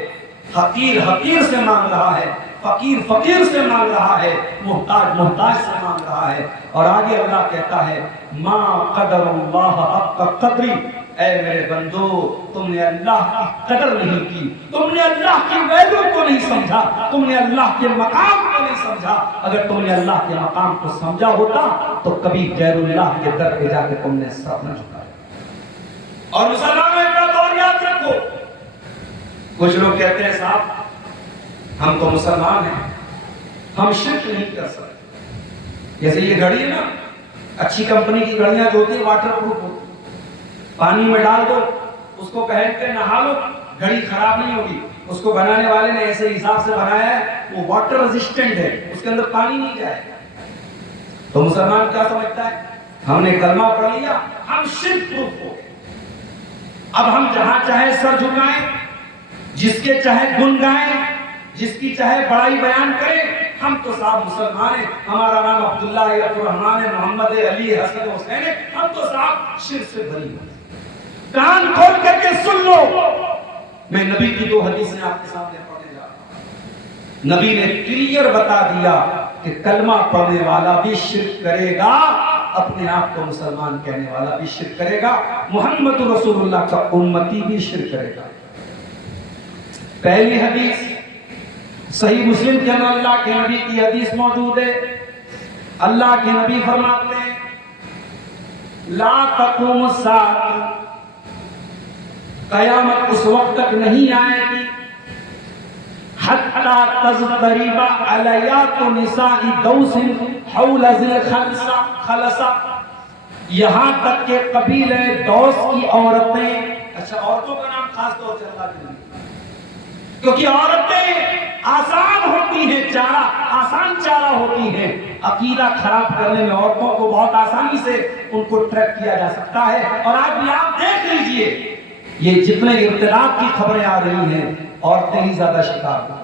حقیر سے مانگ رہا ہے، فقیر سے مانگ رہا ہے، محتاج سے مانگ رہا ہے۔ اور آگے اللہ کہتا ہے ما قدر اللہ حق قدری، اے میرے بندو تم نے اللہ کی قدر نہیں کی، تم نے اللہ کی ویلیو کو نہیں سمجھا، تم نے اللہ کے مقام کو نہیں سمجھا۔ اگر تم نے اللہ کے مقام کو سمجھا ہوتا تو کبھی غیر اللہ کے در پہ جا کے تم نے سر نہ جھکایا۔ اور مسلمانوں ایک بات اور یاد رکھو، کچھ لوگ کہتے ہیں صاحب ہم تو مسلمان ہیں، ہم شرک نہیں کر سکتے۔ جیسے یہ گھڑی ہے نا، اچھی کمپنی کی گھڑیاں جو ہوتی ہیں واٹر پروف ہوتی، پانی میں ڈال دو، اس کو پہن کے نہا لو، گھڑی خراب نہیں ہوگی۔ اس کو بنانے والے نے ایسے حساب سے بنایا ہے، وہ واٹر ریزسٹنٹ ہے، اس کے اندر پانی نہیں جائے۔ تو مسلمان کیا سمجھتا ہے، ہم نے کلمہ پڑھ لیا، ہم شرک پروف ہو گئے، اب ہم جہاں چاہے سر جھکائیں، جس کے چاہے گن گائیں، جس کی چاہے بڑائی بیان کریں، ہم تو صاحب مسلمان ہیں، ہمارا نام عبداللہ عبدالرحمن ہے، محمد علی حسن حسین ہے، ہم تو صاحب شرک سے بری ہیں۔ کان کھول کر کے سن لو، میں نبی کی دو حدیثیں آپ کے سامنے پڑھنے جا رہا ہوں۔ نبی نے کلیئر بتا دیا کہ کلمہ پڑھنے والا بھی شرک کرے گا، اپنے آپ کو مسلمان کہنے والا بھی شرک کرے گا، محمد رسول اللہ کا امتی بھی شرک کرے گا۔ پہلی حدیث صحیح مسلم کے اندر اللہ کے نبی کی حدیث موجود ہے، اللہ کے نبی فرماتے ہیں لا تقوم الساعۃ، قیامت اس وقت تک نہیں آئے گی حتی تضطرب علیات نساء دوس حول ذی الخلصہ، یہاں تک کہ قبیلہ دوس کی عورتیں، اچھا عورتوں کا نام خاص طور سے اللہ کے نبی، کیونکہ عورتیں آسان ہوتی ہیں، چارہ آسان چارہ ہوتی ہیں، عقیدہ خراب کرنے میں عورتوں کو بہت آسانی سے ان کو ٹریک کیا جا سکتا ہے۔ اور آج بھی آپ دیکھ لیجئے یہ جتنے ارتداد کی خبریں آ رہی ہیں، عورتیں ہی زیادہ شکار ہیں۔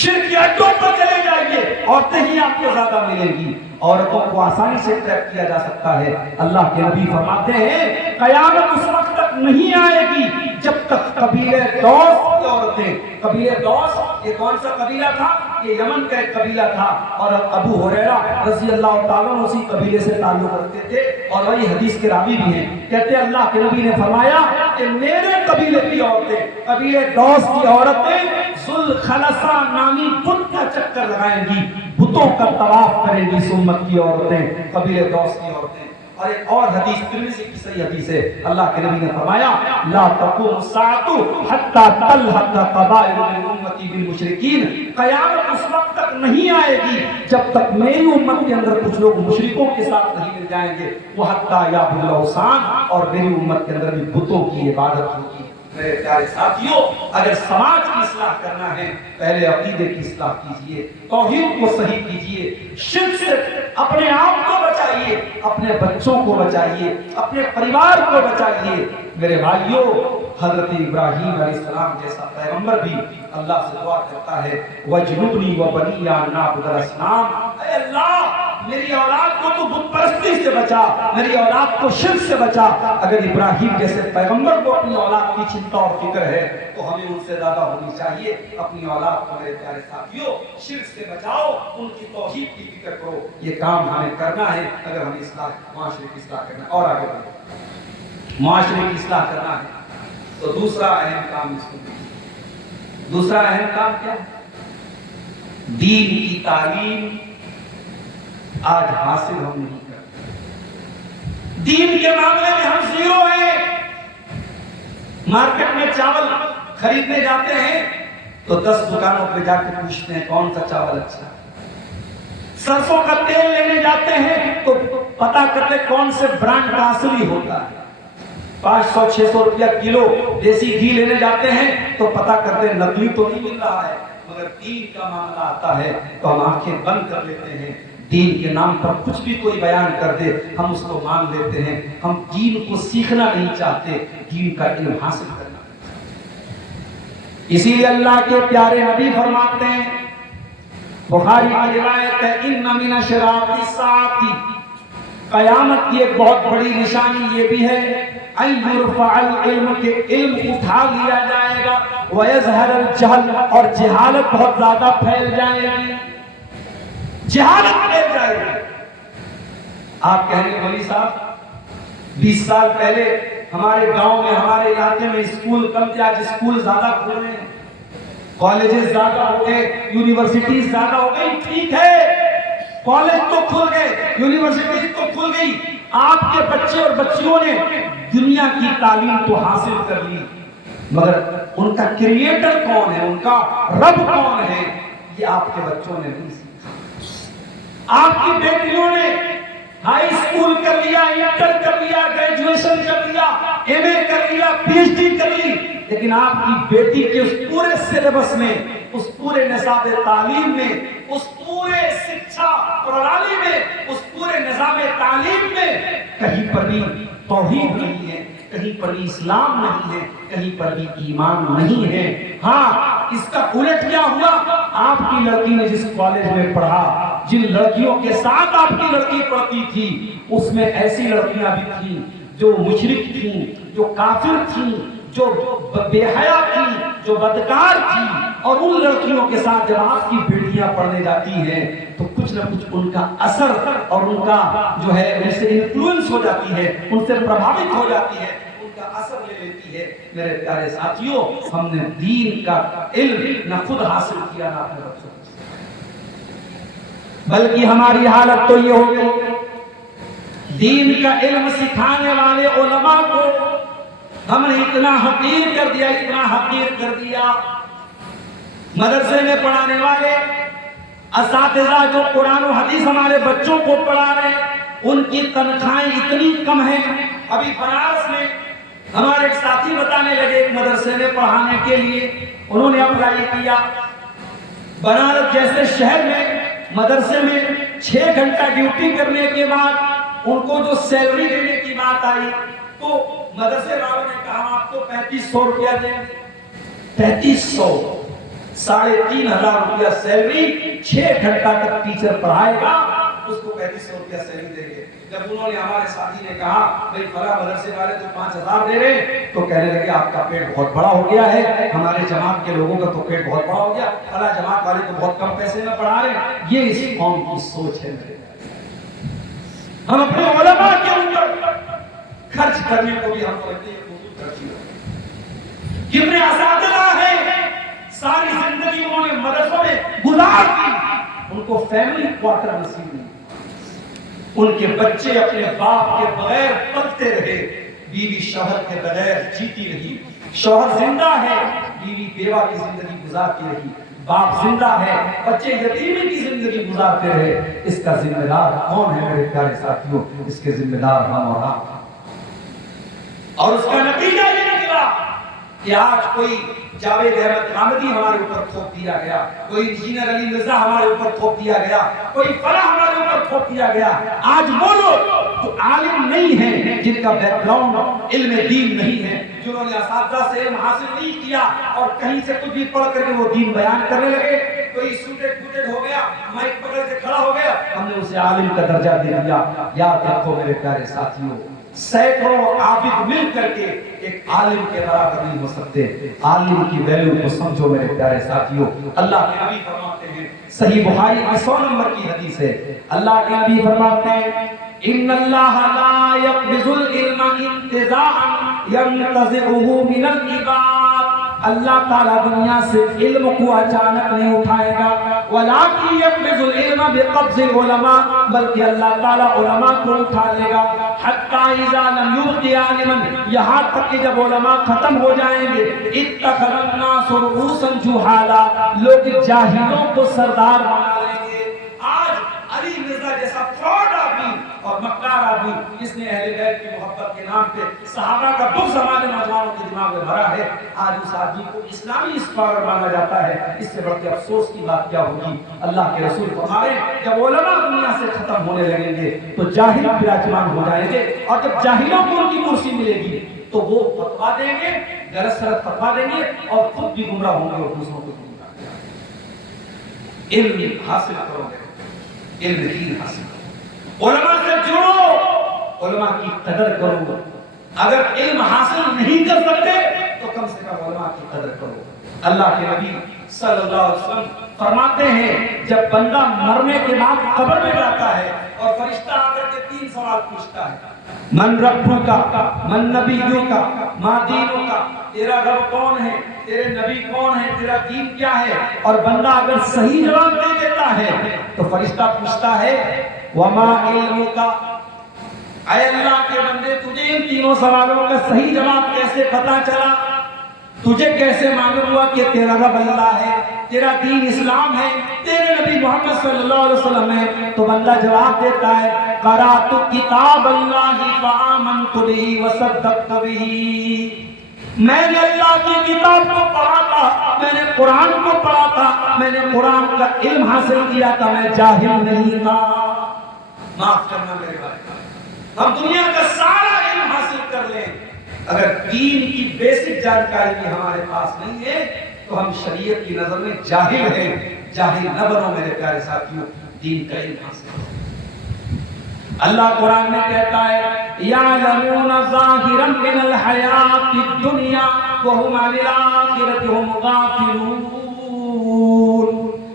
شرک کے اڈوں پر چلے جائیے، عورتیں ہی آپ کو زیادہ ملیں گی، عورتوں کو آسانی سے ٹریک کیا جا سکتا ہے۔ اللہ کے نبی فرماتے ہیں قیامت اس وقت تک نہیں آئے گی جب تک قبیلہ دوس کی عورتیں، قبیلہ دوس یہ کون سا قبیلہ تھا؟ یہ یمن کا ایک قبیلہ تھا، اور ابو ہریرہ رضی اللہ تعالیٰ عنہ اسی قبیلے سے تعلق رکھتے تھے، اور وہی حدیث کے راوی بھی ہیں۔ کہتے ہیں اللہ کے نبی نے فرمایا کہ میرے قبیلے کی عورتیں، قبیلہ دوس کی عورتیں ذوالخلصہ نامی بت کا چکر لگائیں گی، بتوں کا طواف کریں گی، اس امت کی عورتیں، قبیلہ دوس کی عورتیں۔ اور ایک اور حدیث ترمذی کی صحیح حدیث ہے، اللہ کے نبی نے فرمایا لا تقوم الساعۃ حتی تلحق قبائل من امتی بالمشرکین، قیامت اس وقت تک نہیں آئے گی جب تک میری امت کے اندر کچھ لوگ مشرکوں کے ساتھ نہیں مل جائیں گے، وہ حتی یعبدوا الاوثان، اور میری امت کے اندر بھی بتوں کی عبادت ہوگی۔ میرے پیارے ساتھیوں، اگر سماج کی اصلاح کرنا ہے پہلے عقیدے کی اصلاح کیجئے، توحید کو صحیح کیجئے، شرک سے اپنے آپ کو بچائیے، اپنے بچوں کو بچائیے، اپنے پریوار کو بچائیے۔ میرے بھائیوں، حضرت ابراہیم علیہ السلام جیسا پیغمبر بھی اللہ سے دعا کرتا ہے وَجْنُبْنِي وَبَنِيَّ أَن نَعْبُدَ الْأَصْنَامَ، اے اللہ میری اولاد کو تو بت پرستی بدمخلوقی سے بچا، میری اولاد کو شرک سے بچا۔ اگر ابراہیم جیسے پیغمبر کو اپنی اولاد کی چنتا اور فکر ہے تو ہمیں ان سے زیادہ ہونی چاہیے۔ اپنی اولاد کو میرے پیارے ساتھیوں شرک سے بچاؤ، ان کی توحید کی فکر کرو، یہ کام ہمیں کرنا ہے اگر ہمیں معاشرے کی اصلاح کرنا ہے۔ اور آگے بڑھیں، معاشرے کی اصلاح کرنا ہے تو دوسرا اہم کام اس کو، دوسرا اہم کام کیا ہے؟ دین کی تعلیم آج حاصل ہم نہیں کرتے۔ دین کے معاملے میں ہم زیرو ہیں۔ مارکیٹ میں چاول خریدنے جاتے ہیں تو 10 دکانوں پہ جا کے پوچھتے ہیں کون سا چاول اچھا ہے۔ سرسوں کا تیل لینے جاتے ہیں تو پتا کرتے کون سے برانڈ کا اصلی ہوتا ہے۔ 500-600 روپیہ کلو دیسی گھی لینے جاتے ہیں تو پتا کرتے نقلی تو نہیں مل رہا ہے۔ مگر دین کا معاملہ آتا ہے تو ہم آنکھیں بند کر لیتے ہیں۔ دین کے نام پر کچھ بھی کوئی بیان کر دے ہم اس کو مان لیتے ہیں۔ ہم دین کو سیکھنا نہیں چاہتے، دین کا علم حاصل کرنا۔ اسی لیے اللہ کے پیارے نبی فرماتے ہیں، بخاری کی روایت ہے، ان من اشراط الساعۃ، قیامت کی ایک بہت بڑی نشانی یہ بھی ہے، ان یرفع العلم، کہ علم اٹھا لیا جائے گا، ویظہر الجہل، اور جہالت بہت زیادہ پھیل جائے گی، جہالت پھیل جائے گی۔ آپ کہیں گے ولی صاحب 20 سال پہلے ہمارے گاؤں میں ہمارے علاقے میں اسکول کم تھے، آج اسکول زیادہ کھل رہے ہیں، کالجز زیادہ ہو گئے، یونیورسٹیز زیادہ ہو گئی۔ ٹھیک ہے، کالج تو کھل گئے، یونیورسٹیز تو کھل گئی، آپ کے بچے اور بچیوں نے دنیا کی تعلیم تو حاصل کر لی، مگر ان کا کریٹر کون ہے، ان کا رب کون ہے، یہ آپ کے بچوں نے نہیں سیکھا۔ آپ کی بیٹیوں نے ہائی اسکول کر لیا، انٹر کر لیا، گریجویشن کر لیا، ایم اے کر لیا، پی ایچ ڈی کر لی، لیکن آپ کی بیٹی کے اس پورے سلیبس میں، اس پورے نصاب تعلیم میں، اس پورے شکشا پرنالی میں، اس پورے نظام تعلیم میں کہیں پر بھی توحید نہیں ہے، کہیں پر بھی اسلام نہیں ہے، کہیں پر بھی ایمان نہیں ہے۔ ہاں، اس کا الٹ کیا ہوا؟ آپ کی لڑکی نے جس کالج میں پڑھا، جن لڑکیوں کے ساتھ آپ کی لڑکی پڑھتی تھی، اس میں ایسی لڑکیاں بھی تھیں جو مشرک تھیں، جو کافر تھیں، جو بے حیا تھیں، جو بدکار تھیں، اور ان لڑکیوں کے ساتھ جب آپ کی بیٹیاں پڑھنے جاتی ہیں تو کچھ نہ کچھ ان کا اثر اور ان کا جو ہے ان سے انفلوئنس ہو جاتی ہے، ان سے پربھاوت ہو جاتی ہے، ان کا اثر لے لیتی ہے۔ میرے پیارے ساتھیوں، ہم نے دین کا علم نہ خود حاصل کیا، نہ اپنے بچوں کو، بلکہ ہماری حالت تو یہ ہو گئی، دین کا علم سکھانے والے علماء کو ہم نے اتنا حقیر کر دیا، اتنا حقیر کر دیا۔ مدرسے میں پڑھانے والے اساتذہ جو قرآن و حدیث ہمارے بچوں کو پڑھا رہے ہیں، ان کی تنخواہیں اتنی کم ہیں۔ ابھی بنارس میں ہمارے ایک ساتھی بتانے لگے، ایک مدرسے میں پڑھانے کے لیے انہوں نے اپلائی کیا، بنارس جیسے شہر میں مدرسے میں 6 گھنٹہ ڈیوٹی کرنے کے بعد ان کو جو سیلری دینے کی بات آئی تو مدرسے والوں نے کہا آپ کو 3500 روپیہ دیں گے۔ 3500، 3500 روپیہ سیلری، 6 گھنٹہ تک ٹیچر پڑھائے گا، اس کو 3500 روپیہ سیلری دیں گے۔ جب انہوں نے ہمارے ساتھی نے کہا بھائی فلاں مدرسے والے تو 5000 دے رہے ہیں، تو کہنے لگے آپ کا پیٹ بہت بڑا ہو گیا ہے، ہمارے جماعت کے لوگوں کا تو پیٹ بہت بڑا ہو گیا، فلاں جماعت والے تو بہت کم پیسے میں پڑھا رہے ہیں۔ یہ اس قوم کی سوچ ہے۔ میرے ہم اپنے علماء کے اوپر خرچ کرنے کو بھی ہم سمجھتے ہیں فضول خرچی ہے۔ کتنے اساتذہ ہیں ساری زندگی انہوں نے مدرسوں میں گزار دی، ان کو فیملی کوارٹر نصیب نہیں، ان کے بچے اپنے باپ کے بغیر پلتے رہے، بیوی شوہر کے بغیر جیتی رہی، شوہر زندہ ہے، بیوی بیوہ کی زندگی گزارتی رہی، باپ زندہ ہے، بچے یتیمی کی زندگی گزارتے رہے۔ اس کا ذمہ دار کون ہے میرے پیارے ساتھیوں؟ اس کے ذمہ دار ہم اور آپ۔ اور اس کا نتیجہ یہ نکلا کہ آج کوئی جاوید احمد حامدی ہمارے اوپر تھوپ دیا گیا، کوئی انجینئر علی مرزا ہمارے اوپر تھوپ دیا گیا، کوئی فلاں ہمارے اوپر تھوپ دیا گیا۔ آج وہ لوگ جو عالم نہیں ہیں، جن کا بیک گراؤنڈ علم دین نہیں ہے، جنہوں نے اساتذہ سے علم حاصل نہیں کیا اور کہیں سے کچھ بھی پڑھ کر کے وہ دین بیان کرنے لگے، کوئی سوٹڈ ہو گیا، مائک پکڑ کے کھڑا ہو گیا، ہم نے اسے عالم کا درجہ دے دیا۔ یاد رکھو میرے پیارے ساتھیوں، سینکڑوں عابد مل کر کے ایک عالم کے برابر نہیں ہو سکتے۔ عالم کی ویلیو کو سمجھو میرے پیارے ساتھیوں۔ اللہ کے نبی فرماتے ہیں، صحیح بخاری میں 100 نمبر کی حدیث ہے، اللہ کے نبی فرماتے ہیں ان اللہ لا يقبض العلم انتزاعا ينتزعه من العباد، اللہ تعالیٰ دنیا سے علم کو اچانک نہیں اٹھائے گا، وَلَٰكِن يَقْبِضُ الْعِلْمَ بِقَبْضِ الْعُلَمَاء، بلکہ اللہ تعالیٰ علماء کو اٹھا لے گا، حَتَّىٰ إِذَا لَمْ يُبْقِ عَالِمًا، یہاں تک کہ جب علماء ختم ہو جائیں گے، اتَّخَذَ النَّاسُ رُءُوسًا جُهَالًا، لوگ جاہلوں کو سردار بنا لیں گے۔ آج علی مرزا جیسا فراڈ آدمی اور مکار آدمی، جس نے اہل بیت کی محبت کے نام پہ صحابہ کا بغض ہمارے نوجوانوں کے دماغ میں بھرا ہے، آج اس آدمی کو اسلامی اسکالر مانا جاتا ہے۔ اس سے بڑھ کے افسوس کی بات کیا ہوگی؟ اللہ کے رسول فرمائے جب علماء دنیا سے ختم ہونے لگیں گے تو جاہل براجمان ہو جائیں گے، اور جب جاہلوں کو ان کی کرسی ملے گی تو وہ فتوا دیں گے، غلط سلط فتوا دیں گے، اور خود بھی گمراہ ہوں گے اور دوسروں کو گمراہ کریں گے۔ علم حاصل کرو گے، علم دین حاصل کرو، علماء سے جڑو، علماء کی قدر کرو۔ اگر علم حاصل نہیں کر سکتے تو کم سے کم علماء کی قدر کرو۔ اللہ کے نبی صلی اللہ علیہ وسلم فرماتے ہیں جب بندہ مرنے کے بعد قبر میں جاتا ہے اور فرشتہ آ کر کے 3 سوال پوچھتا ہے، من ربو کا، من نبیوں کا، ما دینوں کا، تیرا رب کون ہے، تیرے نبی کون ہے، تیرا دین کیا ہے، اور بندہ اگر صحیح جواب دے دیتا ہے تو فرشتہ پوچھتا ہے وما علمک، اے اللہ کے بندے تجھے ان تینوں سوالوں کا صحیح جواب کیسے پتا چلا، تجھے کیسے معلوم ہوا کہ تیرا رب اللہ ہے، تیرا دین اسلام ہے، تیرے نبی محمد صلی اللہ علیہ وسلم ہے؟ تو بندہ جواب دیتا ہے قرأت کتاب اللہ فآمنت بہ وصدقت بہ، میں نے اللہ کی کتاب کو پڑھا تھا، میں نے قرآن کو پڑھا تھا، میں نے قرآن کا علم حاصل کیا تھا، میں جاہل نہیں تھا۔ معاف کرنا میرے بھائی، ہم دنیا کا سارا علم حاصل کر لیں، اگر دین کی بیسک جانکاری بھی ہمارے پاس نہیں ہے تو ہم شریعت کی نظر میں جاہل ہیں۔ جاہل نہ بنو میرے پیارے ساتھیوں، دین کا علم حاصل کرو۔ اللہ قرآن میں کہتا ہے یعلمون ظاہرا من الحیات الدنیا وہم عن الآخرۃ ہم غافلون،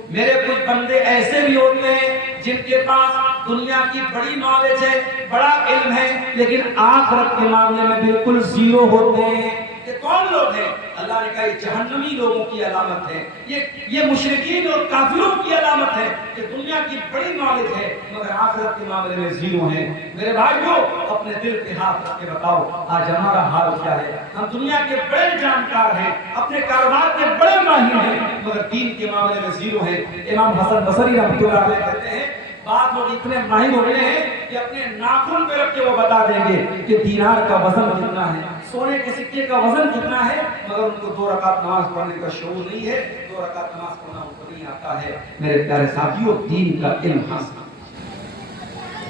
میرے کچھ بندے ایسے بھی ہوتے ہیں جن کے پاس دنیا کی بڑی نالج ہے، بڑا علم ہے، لیکن آخرت کے معاملے میں بالکل زیرو ہوتے ہیں۔ یہ کون لوگ ہیں؟ اللہ نے کہا یہ جہنمی لوگوں کی علامت ہے، یہ مشرکین اور کافروں کی علامت ہے کہ دنیا کی بڑی نالج ہے مگر آخرت کے معاملے میں زیرو ہیں۔ میرے بھائیو اپنے دل پہ ہاتھ رکھ کے بتاؤ آج ہمارا حال کیا ہے؟ ہم دنیا کے بڑے جانکار ہیں، اپنے کاروبار کے بڑے ماہر ہیں، مگر دین کے معاملے میں زیرو ہیں۔ امام حسن بصری رحمۃ اللہ علیہ کہتے ہیں بعض لوگ اتنے ماہر ہو گئے ہیں کہ اپنے ناخن پہ رکھ کے وہ بتا دیں گے کہ دینار کا وزن کتنا ہے، سونے کے سکے کا وزن کتنا ہے، مگر ان کو 2 رکعت نماز پڑھنے کا شعور نہیں ہے، 2 رکعت نماز پڑھنا ان کو نہیں آتا ہے۔ میرے پیارے ساتھیوں دین کا علم حاصل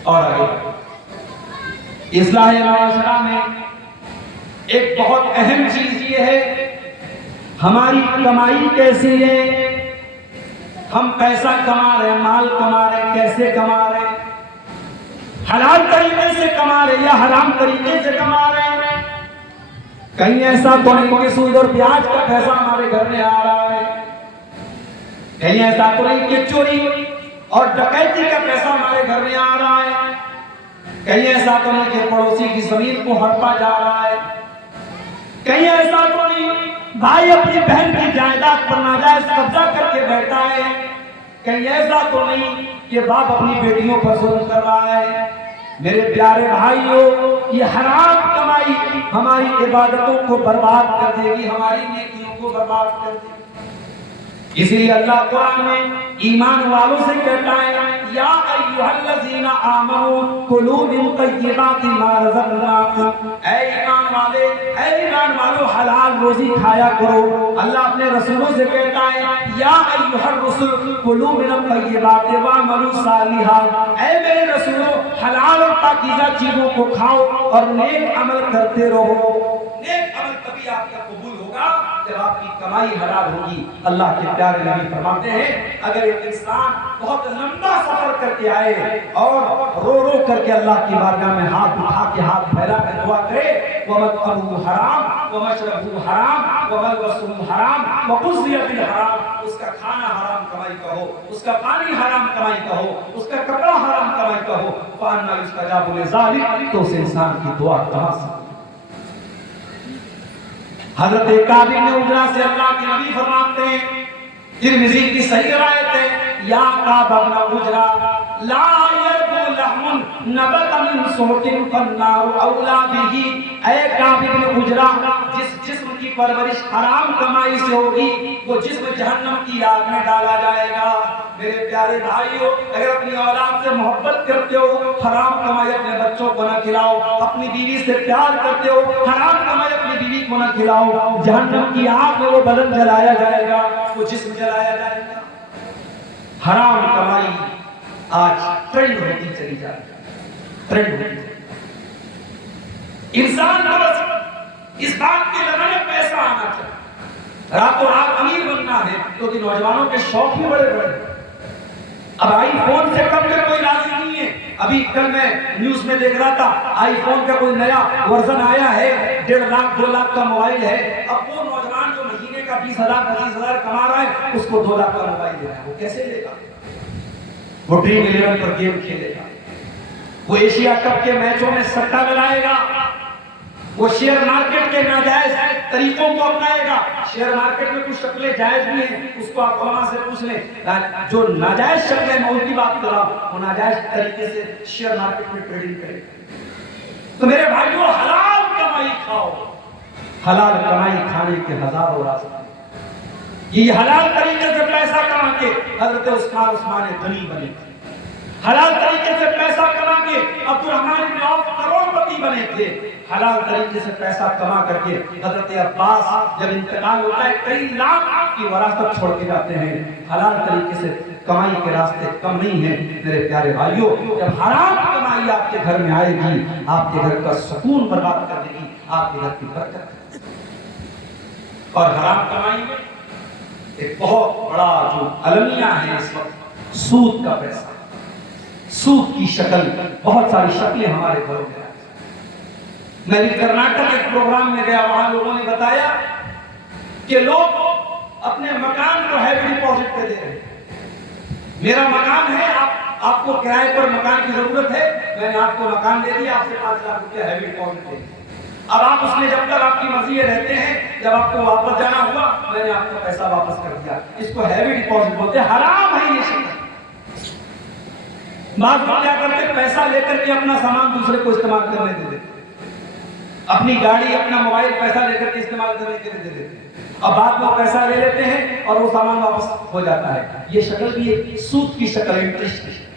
اور آگے اصلاح معاشرہ میں ایک بہت اہم چیز یہ ہے ہماری کمائی کیسی ہے، ہم پیسہ کما رہے ہیں، مال کما رہے ہیں، کیسے کما رہے ہیں، حلال طریقے سے کما رہے ہیں یا حرام طریقے سے کما رہے ہیں؟ کہیں ایسا تو نہیں کہ سود اور پیاز کا پیسہ ہمارے گھر میں آ رہا ہے، کہیں ایسا تو نہیں کہ چوری اور ڈکیتی کا پیسہ ہمارے گھر میں آ رہا ہے، کہیں ایسا تو نہیں کہ پڑوسی کی زمین کو ہڑپا جا رہا ہے، کہیں ایسا تو نہیں بھائی اپنی بہن کی جائیداد پر ناجائز قبضہ کر کے بیٹھا ہے، کہیں ایسا تو نہیں کہ باپ اپنی بیٹیوں پر ظلم کر رہا ہے۔ میرے پیارے بھائیوں یہ حرام کمائی ہماری عبادتوں کو برباد کر دے گی، ہماری نیکیوں کو برباد کر دے گی۔ اس لیے اللہ قرآن میں ایمان والوں سے کہتا ہے یا ایھا الذین آمنوا کلوا من طیبات ما رزقناکم، اے ایمان والو حلال روزی کھایا کرو۔ اللہ اپنے رسولوں سے کہتا ہے یا ایھا الرسل کلوا من الطیبات واعملوا صالحا، اے میرے رسولوں حلال اور پاکیزہ چیزوں کو کھاؤ اور نیک عمل کرتے رہو۔ نیک عمل تبھی آپ کا قبول ہوگا جب آپ کی کمائی حلال ہوگی. اللہ کے پیارے نبی فرماتے ہیں اگر ایک انسان بہت لمبا سفر کر کے آئے اور رو رو کر کے اللہ کی بارگاہ میں ہاتھ اٹھا کے ہاتھ پھیلا کے دعا کرے وَمَطْعَمُهُ حَرَامٌ وَمَشْرَبُهُ حَرَامٌ وَمَلْبَسُهُ حَرَامٌ وَغُذِّيَ بِالْحَرَامِ، اس کا کھانا حرام کمائی کا ہو، اس کا پانی حرام کمائی کا ہو، اس کا کپڑا حرام کمائی کا ہو، فَأَنَّىٰ يُسْتَجَابُ لِذَٰلِكَ، تو اس انسان کی دعا کہاں سے؟ حضرت کعب بن عجرہ سے اللہ کے نبی فرماتے ہیں، ترمذی کی صحیح روایت ہے، یا کعب بن عجرہ لا يربو لحم نبت من صوت فالنار اولا به، اے کعب بن عجرہ جس جسم کی پرورش حرام کمائی سے ہوگی وہ جسم جہنم کی آگ میں ڈالا جائے گا. میرے پیارے بھائیو، اگر اپنی اولاد سے محبت کرتے ہو حرام کمائی اپنے بچوں کو نہ کھلاؤ، اپنی بیوی سے پیار کرتے ہو حرام کمائی اپنی بیوی کو نہ کھلاؤ، جہنم کی آگ میں وہ بدن جلایا جائے گا، وہ جسم جلایا جائے گا. حرام کمائی آج ٹرینڈ ہوتی چلی جا رہی ہے، ٹرینڈ ہوتی ہے. انسان کو بس اس بات کی لگن میں پیسہ آنا چاہیے، راتوں رات امیر بننا ہے، کیونکہ نوجوانوں کے شوق بھی بڑے بڑے. اب آئی فون سے کم میں کوئی راضی نہیں ہے. ابھی کل میں نیوز میں دیکھ رہا تھا آئی فون کا کوئی نیا ورژن آیا ہے، 1.5 لاکھ 2 لاکھ کا موبائل ہے. اب وہ نوجوان جو مہینے کا 20,000 25,000 کما رہا ہے اس کو 2 لاکھ کا موبائل دے رہا ہے، وہ کیسے لے گا؟ وہ ڈریم 11 پر گیم کھیلے گا، وہ ایشیا کپ کے میچوں میں سٹا لگائے گا، وہ شیئر مارکیٹ کے ناجائز طریقوں کو اپنائے گا. شیئر مارکیٹ میں کچھ شکلیں جائز بھی ہیں، اس کو آپ علماء سے پوچھ لیں. جو ناجائز شکلیں میں ان کی بات کر رہا ہوں، وہ ناجائز طریقے سے شیئر مارکیٹ میں ٹریڈنگ کرے. تو میرے بھائیو حلال کمائی کھاؤ. حلال کمائی کھانے کے ہزاروں راستے. یہ حلال طریقے سے پیسہ کما کے حضرت عثمان غنی بنے، حلال طریقے سے پیسہ کما کے عبد الرحمن بن عوف کروڑ پتی بنے تھے. حلال طریقے سے پیسہ کما کر کے حضرت عباس جب انتقال ہوتا ہے کئی لاکھ کی وراثت چھوڑ کے جاتے ہیں. حلال طریقے سے کمائی کے راستے کم نہیں ہیں میرے پیارے بھائیوں. جب حرام کمائی آپ کے گھر میں آئے گی آپ کے گھر کا سکون برباد کر دے گی، آپ کے گھر کی برکت. اور حرام کمائی میں ایک بہت بڑا جو المیہ ہے اس وقت سود کا پیسہ. سود کی شکل بہت ساری شکلیں ہمارے گھروں میں. میں بھی کرناٹک ایک پروگرام میں گیا، وہاں لوگوں نے بتایا کہ لوگ اپنے مکان کو ہیوی ڈپازٹ پہ دے رہے ہیں. میرا مکان ہے، آپ کو کرائے پر مکان کی ضرورت ہے، میں نے آپ کو مکان دے دیا، آپ سے 5 لاکھ روپے ہیوی ڈپازٹ دے دیا. اب آپ اس میں جب تک آپ کی مرضی رہتے ہیں، جب آپ کو واپس جانا ہوا میں نے آپ کو پیسہ واپس کر دیا. اس کو ہیوی ڈپازٹ بولتے ہیں. حرام ہے یہ شکل. بعض لوگ کیا کرتے ہیں، پیسہ لے کر کے اپنا سامان دوسرے کو استعمال کرنے دے دیتے، اپنی گاڑی اپنا موبائل پیسہ لے کر کے استعمال کرنے کے لیے دے دیتے ہیں. اب بعد میں پیسہ لے لیتے ہیں اور وہ سامان واپس ہو جاتا ہے. یہ شکل بھی ایک سود کی شکل ہے، انٹرسٹ کی شکل.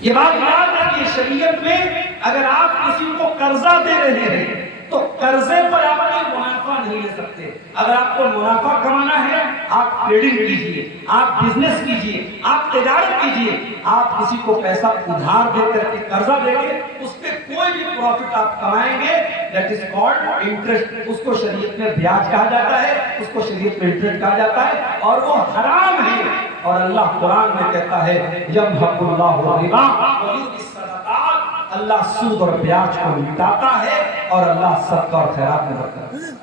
یہ بات یاد رکھیے، شریعت میں اگر آپ کسی کو قرضہ دے رہے ہیں تو قرضے پر آپ کوئی منافع نہیں لے سکتے. اگر آپ کو منافع کمانا ہے آپ ٹریڈنگ کیجئے، آپ بزنس کیجئے، آپ تجارت کیجئے. آپ کسی کو پیسہ ادھار دے کر کے قرضہ دے کے اس پہ کوئی بھی پروفٹ آپ کمائیں گے، دیٹ از کالڈ انٹرسٹ. اس کو شریعت میں بیاج کہا جاتا ہے، اس کو شریعت میں انٹرسٹ کہا جاتا ہے، اور وہ حرام ہے. اور اللہ قرآن میں کہتا ہے یمحق اللہ الربا ویربی الصدقات، اللہ سود اور بیاج کو مٹاتا ہے اور اللہ صدقہ اور خیرات میں برکت دیتا ہے.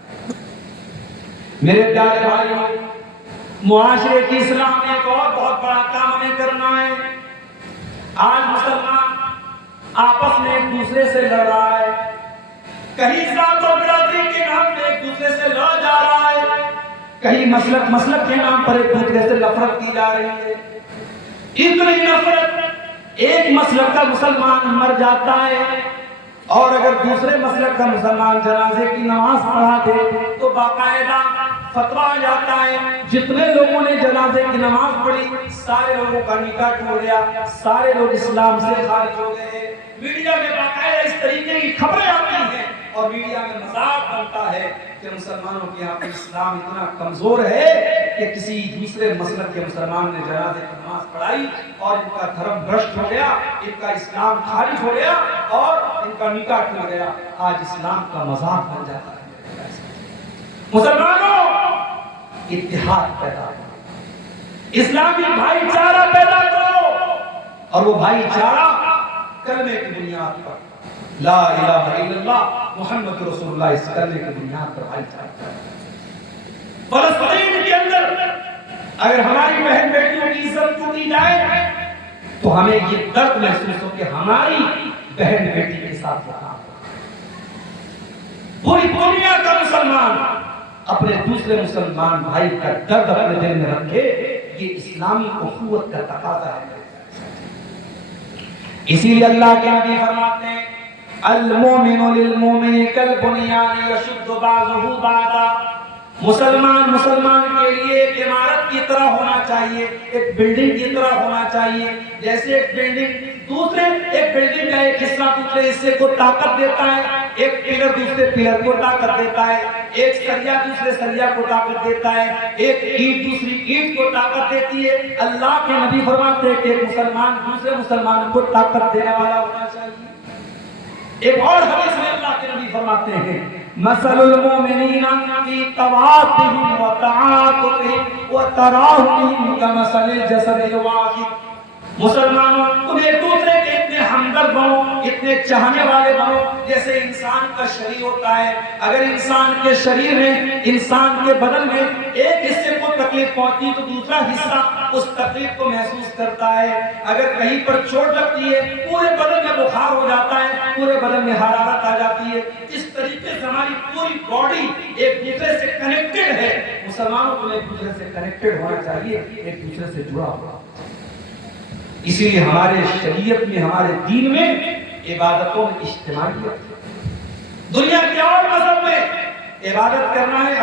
میرے پیارے بھائیوں، معاشرے کی اصلاح میں ایک اور بہت بڑا کام ہمیں کرنا ہے. آج مسلمان آپس میں ایک دوسرے سے لڑ رہا ہے، کہیں ذات و برادری کے نام پہ ایک دوسرے سے لڑ جا رہا ہے، کہیں مسلک کے نام پر ایک دوسرے سے نفرت کی جا رہی ہے. اتنی نفرت، ایک مسلک کا مسلمان مر جاتا ہے اور اگر دوسرے مسلک کا مسلمان جنازے کی نماز پڑھا دے تو باقاعدہ فتویٰ آ جاتا ہے جتنے لوگوں نے جنازے کی نماز پڑھی سارے لوگوں کا نکاح ٹوٹ گیا، سارے لوگ اسلام سے خارج ہو گئے. میڈیا میں باقاعدہ اس طریقے کی خبریں آتی ہیں اور میڈیا میں مذاق بنتا ہے کہ مسلمانوں کے یہاں پہ اسلام اتنا کمزور ہے کہ کسی دوسرے مسلک کے مسلمان نے جنازے کی نماز پڑھائی اور ان کا دھرم بھرشٹ ہو گیا، ان کا اسلام خارج ہو گیا اور ان کا نکاح ٹوٹ گیا. آج اسلام کا مذاق بن جاتا ہے. مسلمانوں اتحاد پیدا کرو، اسلامی بھائی چارہ پیدا کرو، اور وہ بھائی چارہ کلمے کی بنیاد پر، لا الہ الا اللہ محمد رسول اللہ، اس کلمے کی بنیاد پر بھائی چارہ۔ فلسطین کے اندر اگر ہماری بہن بیٹیوں کی عزت ٹوٹی جائے تو ہمیں یہ درد محسوس ہو کہ ہماری بہن بیٹی کے ساتھ کیا کام ہو۔ پوری دنیا کا مسلمان اپنے دوسرے مسلمان بھائی کا درد اپنے دل میں رکھے، یہ اسلامی اخوت کا تقاضا ہے۔ اسی لیے اللہ کے نبی فرماتے ہیں المومن للمومن کالبنیان یشد بعضہ بعضا، مسلمان کے لیے ایک عمارت کی طرح ہونا چاہیے، ایک بلڈنگ کی طرح ہونا چاہیے، جیسے ایک بلڈنگ ایک بلڈنگ کا ایک حصہ دوسرے حصے کو طاقت دیتا ہے، ایک پلر دوسرے پلر کو طاقت دیتا ہے، ایک سریا دوسرے سریا کو طاقت دیتا ہے، ایک اینٹ دوسری اینٹ کو طاقت دیتی ہے۔ اللہ کے نبی فرماتے ہیں کہ ایک مسلمان دوسرے مسلمان کو طاقت دینے والا ہونا چاہیے۔ ایک اور حدیث میں اللہ کے نبی فرماتے ہیں مثل المؤمنین فی توادہم و تعاطفہم و تراحمہم کمثل الجسد الواحد، مسلمانوں تم ایک دوسرے کے اتنے ہمدرد بنو، اتنے چاہنے والے بنو جیسے انسان کا شریر ہوتا ہے۔ اگر انسان کے شریر میں، انسان کے بدن میں ایک حصے کو تکلیف پہنچتی تو دوسرا حصہ اس تکلیف کو محسوس کرتا ہے۔ اگر کہیں پر چوٹ لگتی ہے پورے بدن میں بخار ہو جاتا ہے، پورے بدن میں حرارت آ جاتی ہے۔ اس طریقے سے ہماری پوری باڈی ایک دوسرے سے کنیکٹڈ ہے۔ مسلمانوں کو ایک دوسرے سے کنیکٹڈ ہونا چاہیے، ایک دوسرے سے جڑا ہوا۔ اسی لیے ہمارے شریعت میں، ہمارے دین میں عبادتوں میں اجتماعیت ہے۔ دنیا کے اور مذہب میں عبادت کرنا ہے